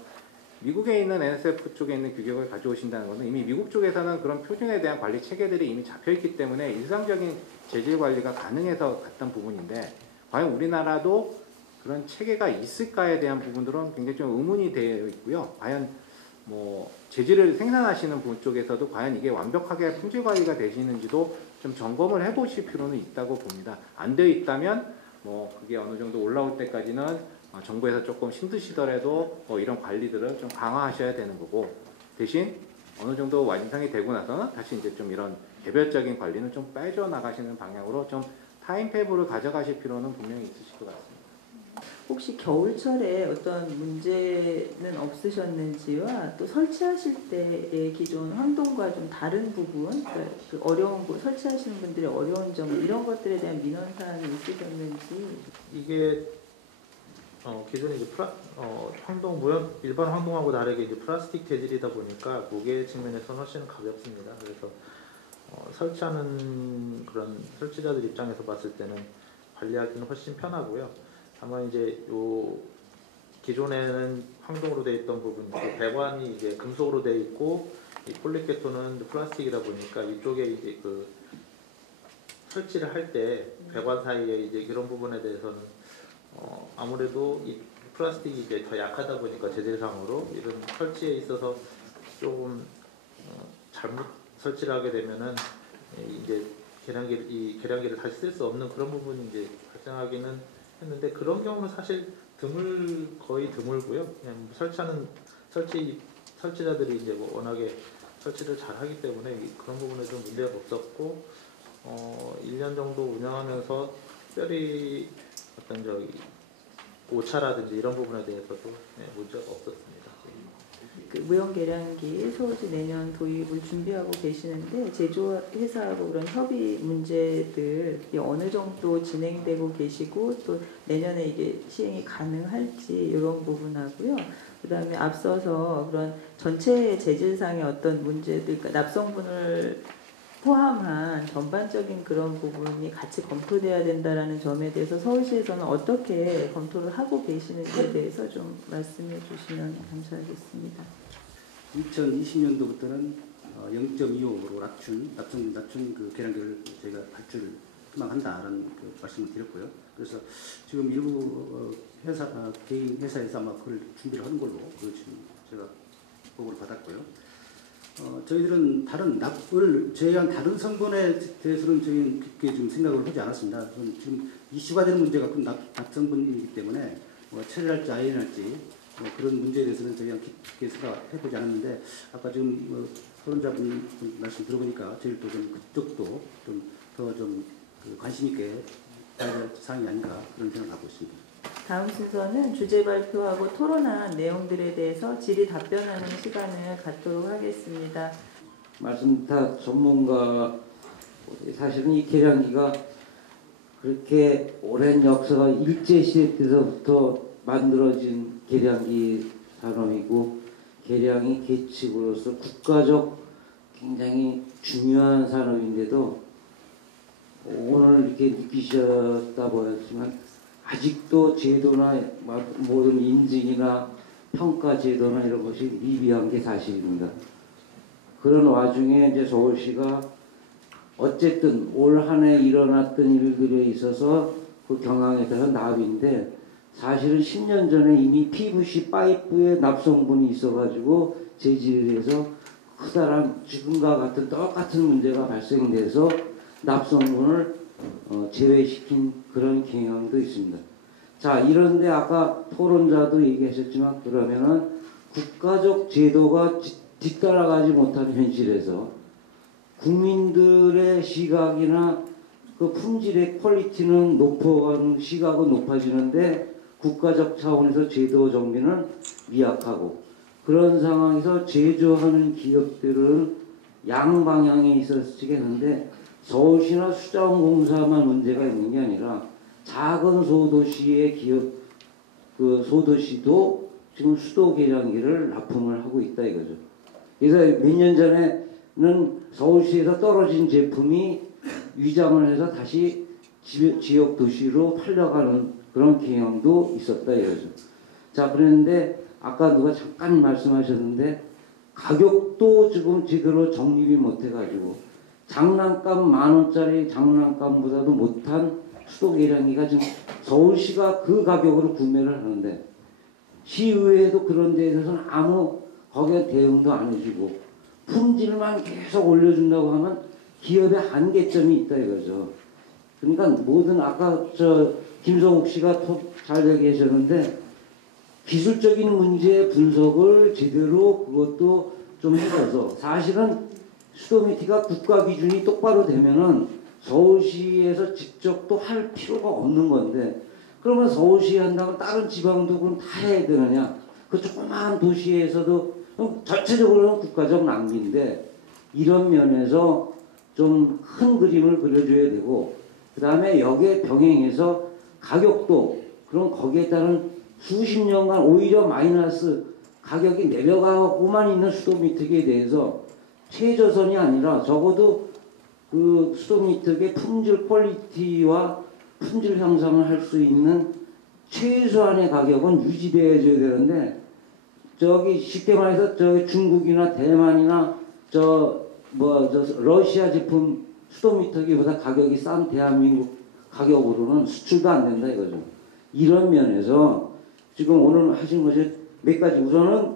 미국에 있는 NSF 쪽에 있는 규격을 가져오신다는 것은 이미 미국 쪽에서는 그런 표준에 대한 관리 체계들이 이미 잡혀있기 때문에 일상적인 재질 관리가 가능해서 갔던 부분인데 과연 우리나라도 그런 체계가 있을까에 대한 부분들은 굉장히 좀 의문이 되어 있고요. 과연 뭐 재질을 생산하시는 분 쪽에서도 과연 이게 완벽하게 품질 관리가 되시는지도 좀 점검을 해보실 필요는 있다고 봅니다. 안 되어 있다면 뭐 그게 어느 정도 올라올 때까지는 정부에서 조금 힘드시더라도 뭐 이런 관리들을 좀 강화하셔야 되는 거고, 대신 어느 정도 완성이 되고 나서는 다시 이제 좀 이런 개별적인 관리는 좀 빼줘 나가시는 방향으로 좀 타임테이블을 가져가실 필요는 분명히 있으실 것 같습니다. 혹시 겨울철에 어떤 문제는 없으셨는지와 또 설치하실 때의 기존 황동과 좀 다른 부분, 그러니까 그 어려운 설치하시는 분들의 어려운 점 이런 것들에 대한 민원 사항이 있으셨는지. 이게 기존에 이제 황동 일반 황동하고 다르게 이제 플라스틱 재질이다 보니까 무게 측면에서는 훨씬 가볍습니다. 그래서 설치하는 그런 설치자들 입장에서 봤을 때는 관리하기는 훨씬 편하고요. 다만 이제 요 기존에는 황동으로 되어 있던 부분, 배관이 이제 금속으로 되어 있고 이 폴리케톤은 플라스틱이다 보니까 이쪽에 이제 그 설치를 할 때 배관 사이에 이제 이런 부분에 대해서는 아무래도 이 플라스틱이 이제 더 약하다 보니까 재질상으로 이런 설치에 있어서 조금 잘못 설치를 하게 되면은 이제 계량기를 다시 쓸 수 없는 그런 부분이 이제 발생하기는 했는데, 그런 경우는 사실 거의 드물고요. 그냥 설치자들이 이제 뭐 워낙에 설치를 잘 하기 때문에 그런 부분에 좀 문제가 없었고, 1년 정도 운영하면서 특별히 어떤 오차라든지 이런 부분에 대해서도 문제가 없었습니다. 그 무형 계량기 서울시 내년 도입을 준비하고 계시는데 제조회사하고 그런 협의 문제들이 어느 정도 진행되고 계시고 또 내년에 이게 시행이 가능할지 이런 부분하고요. 그다음에 앞서서 그런 전체 재질상의 어떤 문제들, 그러니까 납성분을 포함한 전반적인 그런 부분이 같이 검토돼야 된다라는 점에 대해서 서울시에서는 어떻게 검토를 하고 계시는지에 대해서 좀 말씀해 주시면 감사하겠습니다. 2020년도부터는 0.25으로 낮춘 그 계량기를 저희가 발주를 희망한다라는 그 말씀을 드렸고요. 그래서 지금 일부 개인 회사에서 아마 그걸 준비를 하는 걸로 지금 제가 보고를 받았고요. 저희들은 다른 납을 제외한 다른 성분에 대해서는 저희는 깊게 좀 생각을 하지 않았습니다. 지금 이슈가 되는 문제가 그 납성분이기 때문에 처리할지 아이언할지 그런 문제에 대해서는 저희가 깊게 생각해보지 않았는데, 아까 지금 토론자분 말씀 들어보니까 저희도 좀 그쪽도 좀 더 좀 관심 있게 봐야 될 사항이 아닌가 그런 생각을 하고 있습니다. 다음 순서는 주제 발표하고 토론한 내용들에 대해서 질의 답변하는 시간을 갖도록 하겠습니다. 말씀 다 전문가, 사실은 이 계량기가 그렇게 오랜 역사가 일제시대 때부터 만들어진 계량기 산업이고, 계량이 계층으로서 국가적 굉장히 중요한 산업인데도 오늘 이렇게 느끼셨다 보였지만 아직도 제도나 모든 인증이나 평가 제도나 이런 것이 미비한 게 사실입니다. 그런 와중에 이제 서울시가 어쨌든 올 한 해 일어났던 일들에 있어서 그 경항에 따른 납인데, 사실은 10년 전에 이미 PVC 파이프에 납성분이 있어가지고 재질에 의해서 커다란 지금과 같은 똑같은 문제가 발생돼서 납성분을 제외시킨 그런 경향도 있습니다. 자, 이런데 아까 토론자도 얘기하셨지만, 그러면은 국가적 제도가 뒤따라가지 못하는 현실에서 국민들의 시각이나 그 품질의 퀄리티는 높아가는, 시각은 높아지는데 국가적 차원에서 제도 정비는 미약하고, 그런 상황에서 제조하는 기업들은 양방향에 있어서 지겠는데, 서울시나 수자원공사만 문제가 있는 게 아니라 작은 소도시의 기업, 그 소도시도 지금 수도 계량기를 납품을 하고 있다 이거죠. 그래서 몇 년 전에는 서울시에서 떨어진 제품이 위장을 해서 다시 지역 도시로 팔려가는 그런 경향도 있었다 이거죠. 자, 그런데 아까 누가 잠깐 말씀하셨는데 가격도 지금 제대로 정립이 못해가지고 장난감 10,000원짜리 장난감보다도 못한 수도 계량기가 지금 서울시가 그 가격으로 구매를 하는데, 시의회도 그런 데에 대해서는 아무 거기에 대응도 안 해주고 품질만 계속 올려준다고 하면 기업의 한계점이 있다 이거죠. 그러니까 모든 아까 김성욱 씨가 잘 얘기하셨는데 기술적인 문제의 분석을 제대로 그것도 좀 해서 사실은 수도미티가 국가 기준이 똑바로 되면은 서울시에서 직접 또 할 필요가 없는 건데 그러면 서울시 한다면 다른 지방도 그럼 다 해야 되느냐? 그 조그마한 도시에서도 전체적으로는 국가적 낭비인데 이런 면에서 좀 큰 그림을 그려줘야 되고 그 다음에 여기에 병행해서 가격도 그럼 거기에 따른 수십 년간 오히려 마이너스 가격이 내려가고만 있는 수도미특에 대해서 최저선이 아니라 적어도 그 수도미특의 품질 퀄리티와 품질 향상을 할 수 있는 최소한의 가격은 유지되어야 되는데 저기 쉽게 말해서 저기 중국이나 대만이나 러시아 제품 수도미터기보다 가격이 싼 대한민국 가격으로는 수출도 안 된다 이거죠. 이런 면에서 지금 오늘 하신 것이 몇 가지 우선은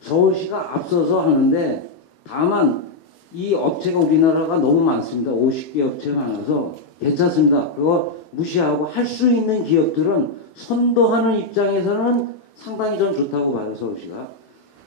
서울시가 앞서서 하는데 다만 이 업체가 우리나라가 너무 많습니다. 50개 업체가 많아서 괜찮습니다. 그거 무시하고 할 수 있는 기업들은 선도하는 입장에서는 상당히 좀 좋다고 봐요. 서울시가.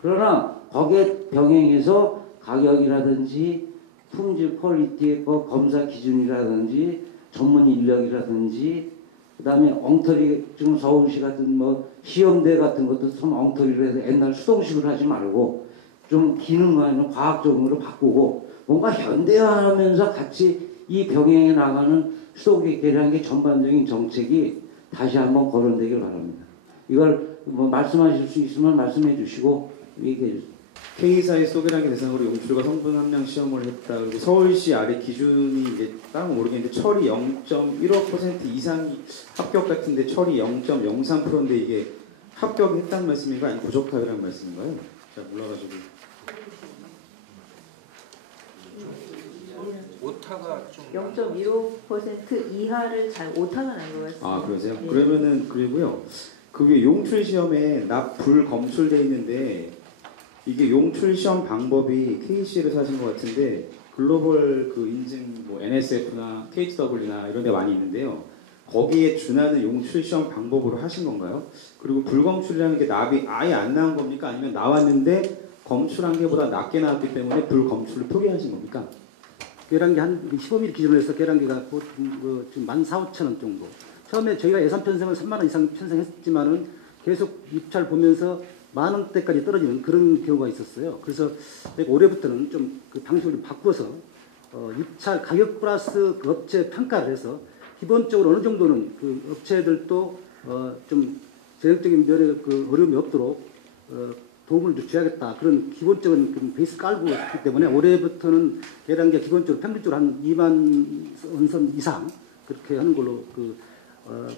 그러나 거기에 병행해서 가격이라든지 품질 퀄리티의 검사 기준이라든지 전문 인력이라든지 그다음에 엉터리 지금 서울시 같은 뭐 시험대 같은 것도 좀 엉터리로 해서 옛날 수동식으로 하지 말고 좀 기능화는 과학적으로 바꾸고 뭔가 현대화하면서 같이 이 병행해 나가는 수도기 계량기 전반적인 정책이 다시 한번 거론되길 바랍니다. 이걸 뭐 말씀하실 수 있으면 말씀해 주시고 얘기해 주세요. K사의 수도계량기 대상으로 용출과 성분 함량 시험을 했다. 그리고 서울시 아래 기준이 이제 다른 건 모르겠는데 철이 0.15% 이상이 합격 같은데 철이 0.03%인데 이게 합격했다는 말씀인가요? 아니면 부적합이라는 말씀인가요? 잘 몰라가지고. 오타가 좀 0.15% 이하를 잘 오타는 아닌 것 같습니다. 아 그러세요? 네. 그러면은 그리고요. 그게 용출 시험에 납불 검출돼 있는데 이게 용출 시험 방법이 KC에서 하신 것 같은데 글로벌 그 인증 뭐 NSF나 KTW나 이런 데 많이 있는데요. 거기에 준하는 용출 시험 방법으로 하신 건가요? 그리고 불검출이라는 게 납이 아예 안 나온 겁니까? 아니면 나왔는데 검출한 게보다 낮게 나왔기 때문에 불검출을 표기하신 겁니까? 계량기 한 15mm 기준으로 해서 계량기가 지금 14,500원 정도. 처음에 저희가 예산 편성을 3만 원 이상 편성했지만은 계속 입찰 보면서 10,000원대까지 떨어지는 그런 경우가 있었어요. 그래서 올해부터는 좀 그 방식을 좀 바꿔서 입찰 가격 플러스 그 업체 평가를 해서 기본적으로 어느 정도는 그 업체들도 좀 재정적인 면에 그 어려움이 없도록 도움을 좀 줘야겠다. 그런 기본적인 그 베이스 깔고 있기 때문에 올해부터는 계량기가 기본적으로 평균적으로 한 2만 원선 이상 그렇게 하는 걸로 그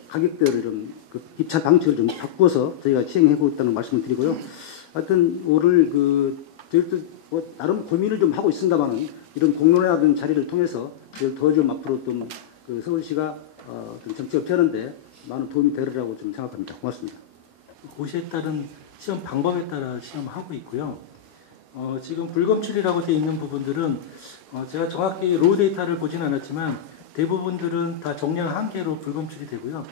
가격대를 좀 그 입찰 방식을 좀 바꿔서 저희가 시행하고 있다는 말씀을 드리고요. 하여튼 오늘 그 저희도 뭐 나름 고민을 좀 하고 있습니다만은 이런 공론화된 자리를 통해서 더 좀 앞으로 좀 그 서울시가 좀 정책을 펴는데 많은 도움이 되리라고 좀 생각합니다. 고맙습니다. 고시에 따른 시험 방법에 따라 시험하고 있고요. 지금 불검출이라고 되어 있는 부분들은 제가 정확히 로우 데이터를 보진 않았지만 대부분들은 다 정량 한계로 불검출이 되고요.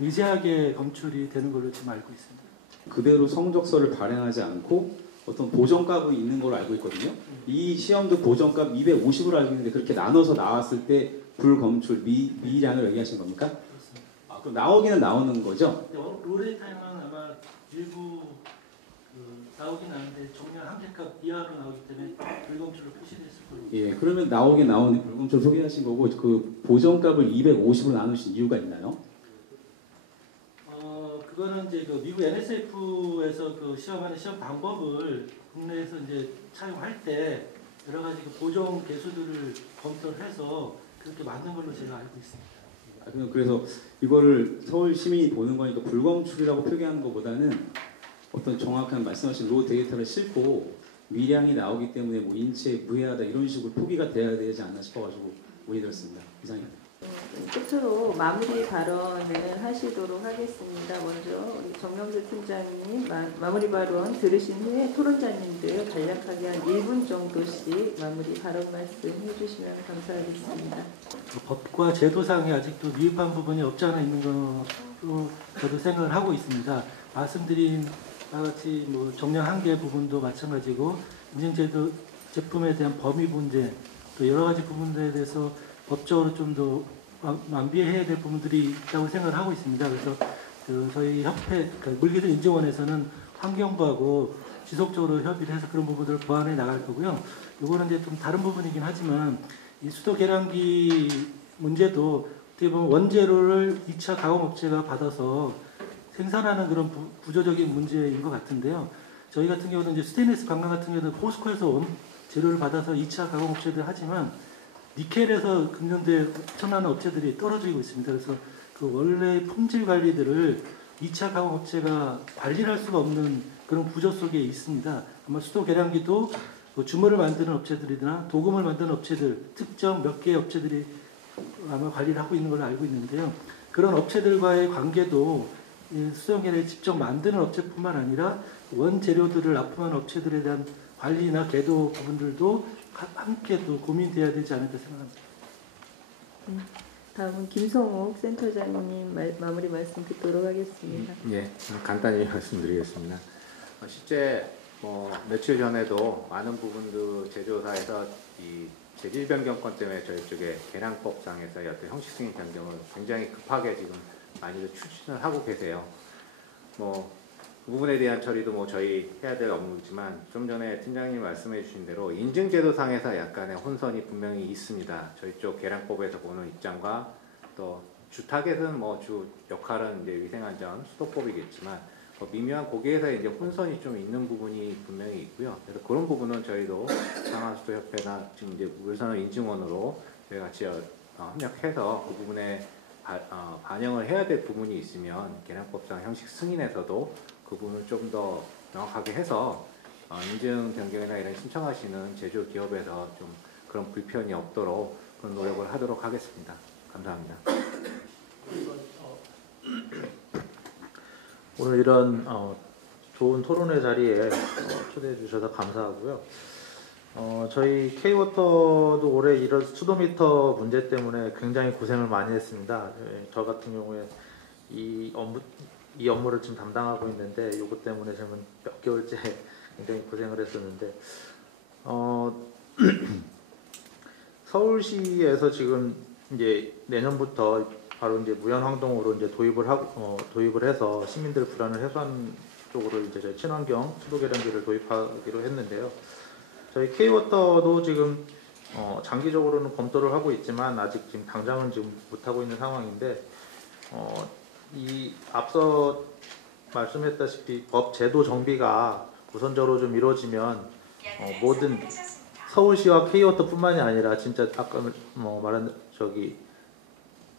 미세하게 검출이 되는 걸로 지금 알고 있습니다. 그대로 성적서를 발행하지 않고 어떤 보정값이 있는 걸로 알고 있거든요. 이 시험도 보정값 250으로 알고 있는데 그렇게 나눠서 나왔을 때 불검출, 미량을 얘기하신 겁니까? 아, 그럼 나오기는 나오는 거죠? 로우 데이터는 아마 일부 나오긴 하는데 정량 한계값 이하로 나오기 때문에 불검출로 표시됐을 거예요. 예, 그러면 나오긴 나오는 불검출 소개하신 거고 그 보정값을 250으로 나누신 이유가 있나요? 그거는 이제 그 미국 NSF에서 그 시험하는 시험 방법을 국내에서 이제 차용할 때 여러 가지 그 보정 개수들을 검토를 해서 그렇게 만든 걸로 제가 알고 있습니다. 그래서 이거를 서울 시민이 보는 거니까 불검출이라고 표기하는 것보다는 어떤 정확한 말씀하신 로우 데이터를 싣고 미량이 나오기 때문에 뭐 인체에 무해하다 이런 식으로 표기가 돼야 되지 않나 싶어가지고 문의 드렸습니다. 이상입니다. 끝으로 마무리 발언을 하시도록 하겠습니다. 먼저 우리 정명수 팀장님 마무리 발언 들으신 후에 토론자님들 간략하게 한 1분 정도씩 마무리 발언 말씀 해주시면 감사하겠습니다. 법과 제도상에 아직도 미흡한 부분이 없지 않아 있는 걸로 저도 생각을 하고 있습니다. 말씀드린 바와 같이 뭐 정량 한계 부분도 마찬가지고 인증제도 제품에 대한 범위 문제 또 여러 가지 부분들에 대해서 법적으로 좀 더 완비해야 될 부분들이 있다고 생각을 하고 있습니다. 그래서 저희 협회 물기술 인증원에서는 환경부하고 지속적으로 협의를 해서 그런 부분들을 보완해 나갈 거고요. 이거는 이제 좀 다른 부분이긴 하지만 이 수도 계량기 문제도 어떻게 보면 원재료를 2차 가공업체가 받아서 생산하는 그런 구조적인 문제인 것 같은데요. 저희 같은 경우는 이제 스테인리스 관광 같은 경우는 포스코에서 온 재료를 받아서 2차 가공업체들 하지만 니켈에서 금년도에 엄청나는 업체들이 떨어지고 있습니다. 그래서 그 원래 품질 관리들을 2차 가공업체가 관리할 수가 없는 그런 구조 속에 있습니다. 아마 수도 계량기도 주물을 만드는 업체들이나 도금을 만드는 업체들, 특정 몇 개의 업체들이 아마 관리를 하고 있는 걸로 알고 있는데요. 그런 업체들과의 관계도 수도 계량을 직접 만드는 업체뿐만 아니라 원재료들을 납품하는 업체들에 대한 관리나 계도 부분들도 함께 또 고민돼야 되지 않을까 생각합니다. 다음은 김성욱 센터장님 마무리 말씀 듣도록 하겠습니다. 예, 간단히 말씀드리겠습니다. 실제 며칠 전에도 많은 부분도 제조사에서 이 재질 변경권 때문에 저희 쪽에 계량법상에서 어떤 형식 승인 변경을 굉장히 급하게 지금 많이들 추진을 하고 계세요. 그 부분에 대한 처리도 저희 해야 될 업무이지만 좀 전에 팀장님 말씀해 주신 대로 인증제도상에서 약간의 혼선이 분명히 있습니다. 저희 쪽 계량법에서 보는 입장과 또 주타겟은 주 역할은 이제 위생안전 수도법이겠지만 미묘한 거기에서 이제 혼선이 좀 있는 부분이 분명히 있고요. 그래서 그런 부분은 저희도 상하수도협회나 지금 이제 물산업 인증원으로 저희 같이 협력해서 그 부분에 반영을 해야 될 부분이 있으면 계량법상 형식 승인에서도 그 부분을 좀 더 명확하게 해서 인증 변경이나 이런 신청하시는 제조 기업에서 좀 그런 불편이 없도록 그런 노력을 하도록 하겠습니다. 감사합니다. 오늘 이런 좋은 토론회 자리에 초대해 주셔서 감사하고요. 저희 K워터도 올해 이런 수도미터 문제 때문에 굉장히 고생을 많이 했습니다. 저 같은 경우에 이 업무를 지금 담당하고 있는데 이것 때문에 지금 몇 개월째 굉장히 고생을 했었는데 서울시에서 지금 이제 내년부터 바로 이제 무연환경으로 이제 도입을 해서 시민들 불안을 해소하는 쪽으로 이제 저희 친환경 수도 계량기를 도입하기로 했는데요. 저희 K워터도 지금 장기적으로는 검토를 하고 있지만 아직 지금 당장은 지금 못 하고 있는 상황인데 이 앞서 말씀했다시피 법 제도 정비가 우선적으로 좀 이루어지면 모든 서울시와 K워터뿐만이 아니라 진짜 아까 말한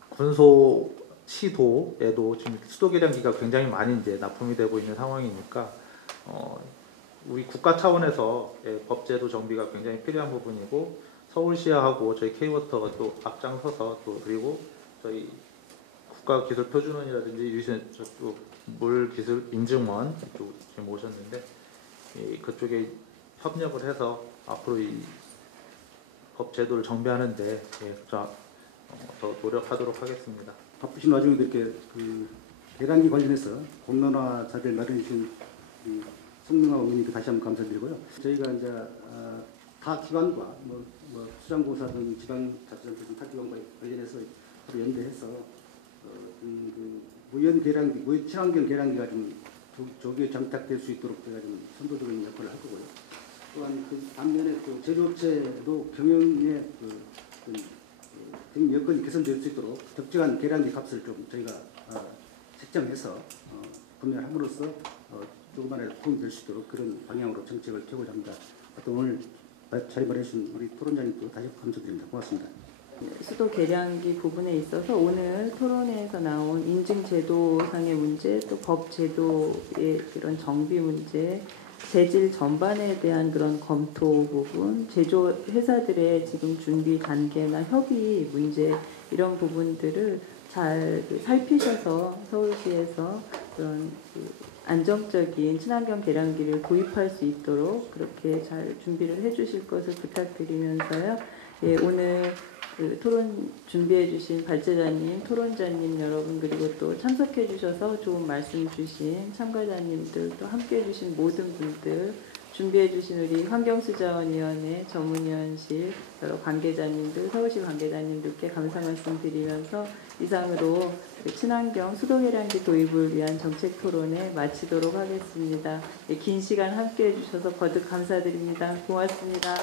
군소시도에도 지금 수도 계량기가 굉장히 많이 이제 납품이 되고 있는 상황이니까 우리 국가 차원에서 법 제도 정비가 굉장히 필요한 부분이고 서울시하고 저희 K워터가 또 앞장서서 또 그리고 저희 국가기술표준원이라든지 물기술 인증원 또 지금 오셨는데 그쪽에 협력을 해서 앞으로 이 법 제도를 정비하는데 더 노력하도록 하겠습니다. 바쁘신 와중에도 이렇게 계량기 관련해서 공론화 자리를 마련해 주신 성명아 의원님께 다시 한번 감사드리고요. 저희가 이제 타 기관과 수장공사든 지방자치단체 타 기관과 관련해서 연대해서 무연 계량기, 친환경 계량기가 좀 조기에 정착될 수 있도록 제가 좀 선도적인 역할을 할 거고요. 또한 그 반면에 또 제조업체도 경영의 경영 여건이 개선될 수 있도록 적정한 계량기 값을 좀 저희가 책정해서 구매를 함으로써 조금만이라도 도움이 될 수 있도록 그런 방향으로 정책을 펴고자 합니다. 또 오늘 자리 마련해주신 우리 토론자님도 다시 감사드립니다. 고맙습니다. 수도 계량기 부분에 있어서 오늘 토론회에서 나온 인증 제도상의 문제, 또 법 제도의 이런 정비 문제, 재질 전반에 대한 그런 검토 부분, 제조 회사들의 지금 준비 단계나 협의 문제 이런 부분들을 잘 살피셔서 서울시에서 그런 안정적인 친환경 계량기를 도입할 수 있도록 그렇게 잘 준비를 해주실 것을 부탁드리면서요. 예, 오늘 토론 준비해 주신 발제자님, 토론자님 여러분 그리고 또 참석해 주셔서 좋은 말씀 주신 참가자님들 또 함께 해 주신 모든 분들 준비해 주신 우리 환경수자원위원회 전문위원실 여러 관계자님들, 서울시 관계자님들께 감사 말씀 드리면서 이상으로 친환경 수도계량기 도입을 위한 정책 토론회 마치도록 하겠습니다. 긴 시간 함께 해주셔서 거듭 감사드립니다. 고맙습니다.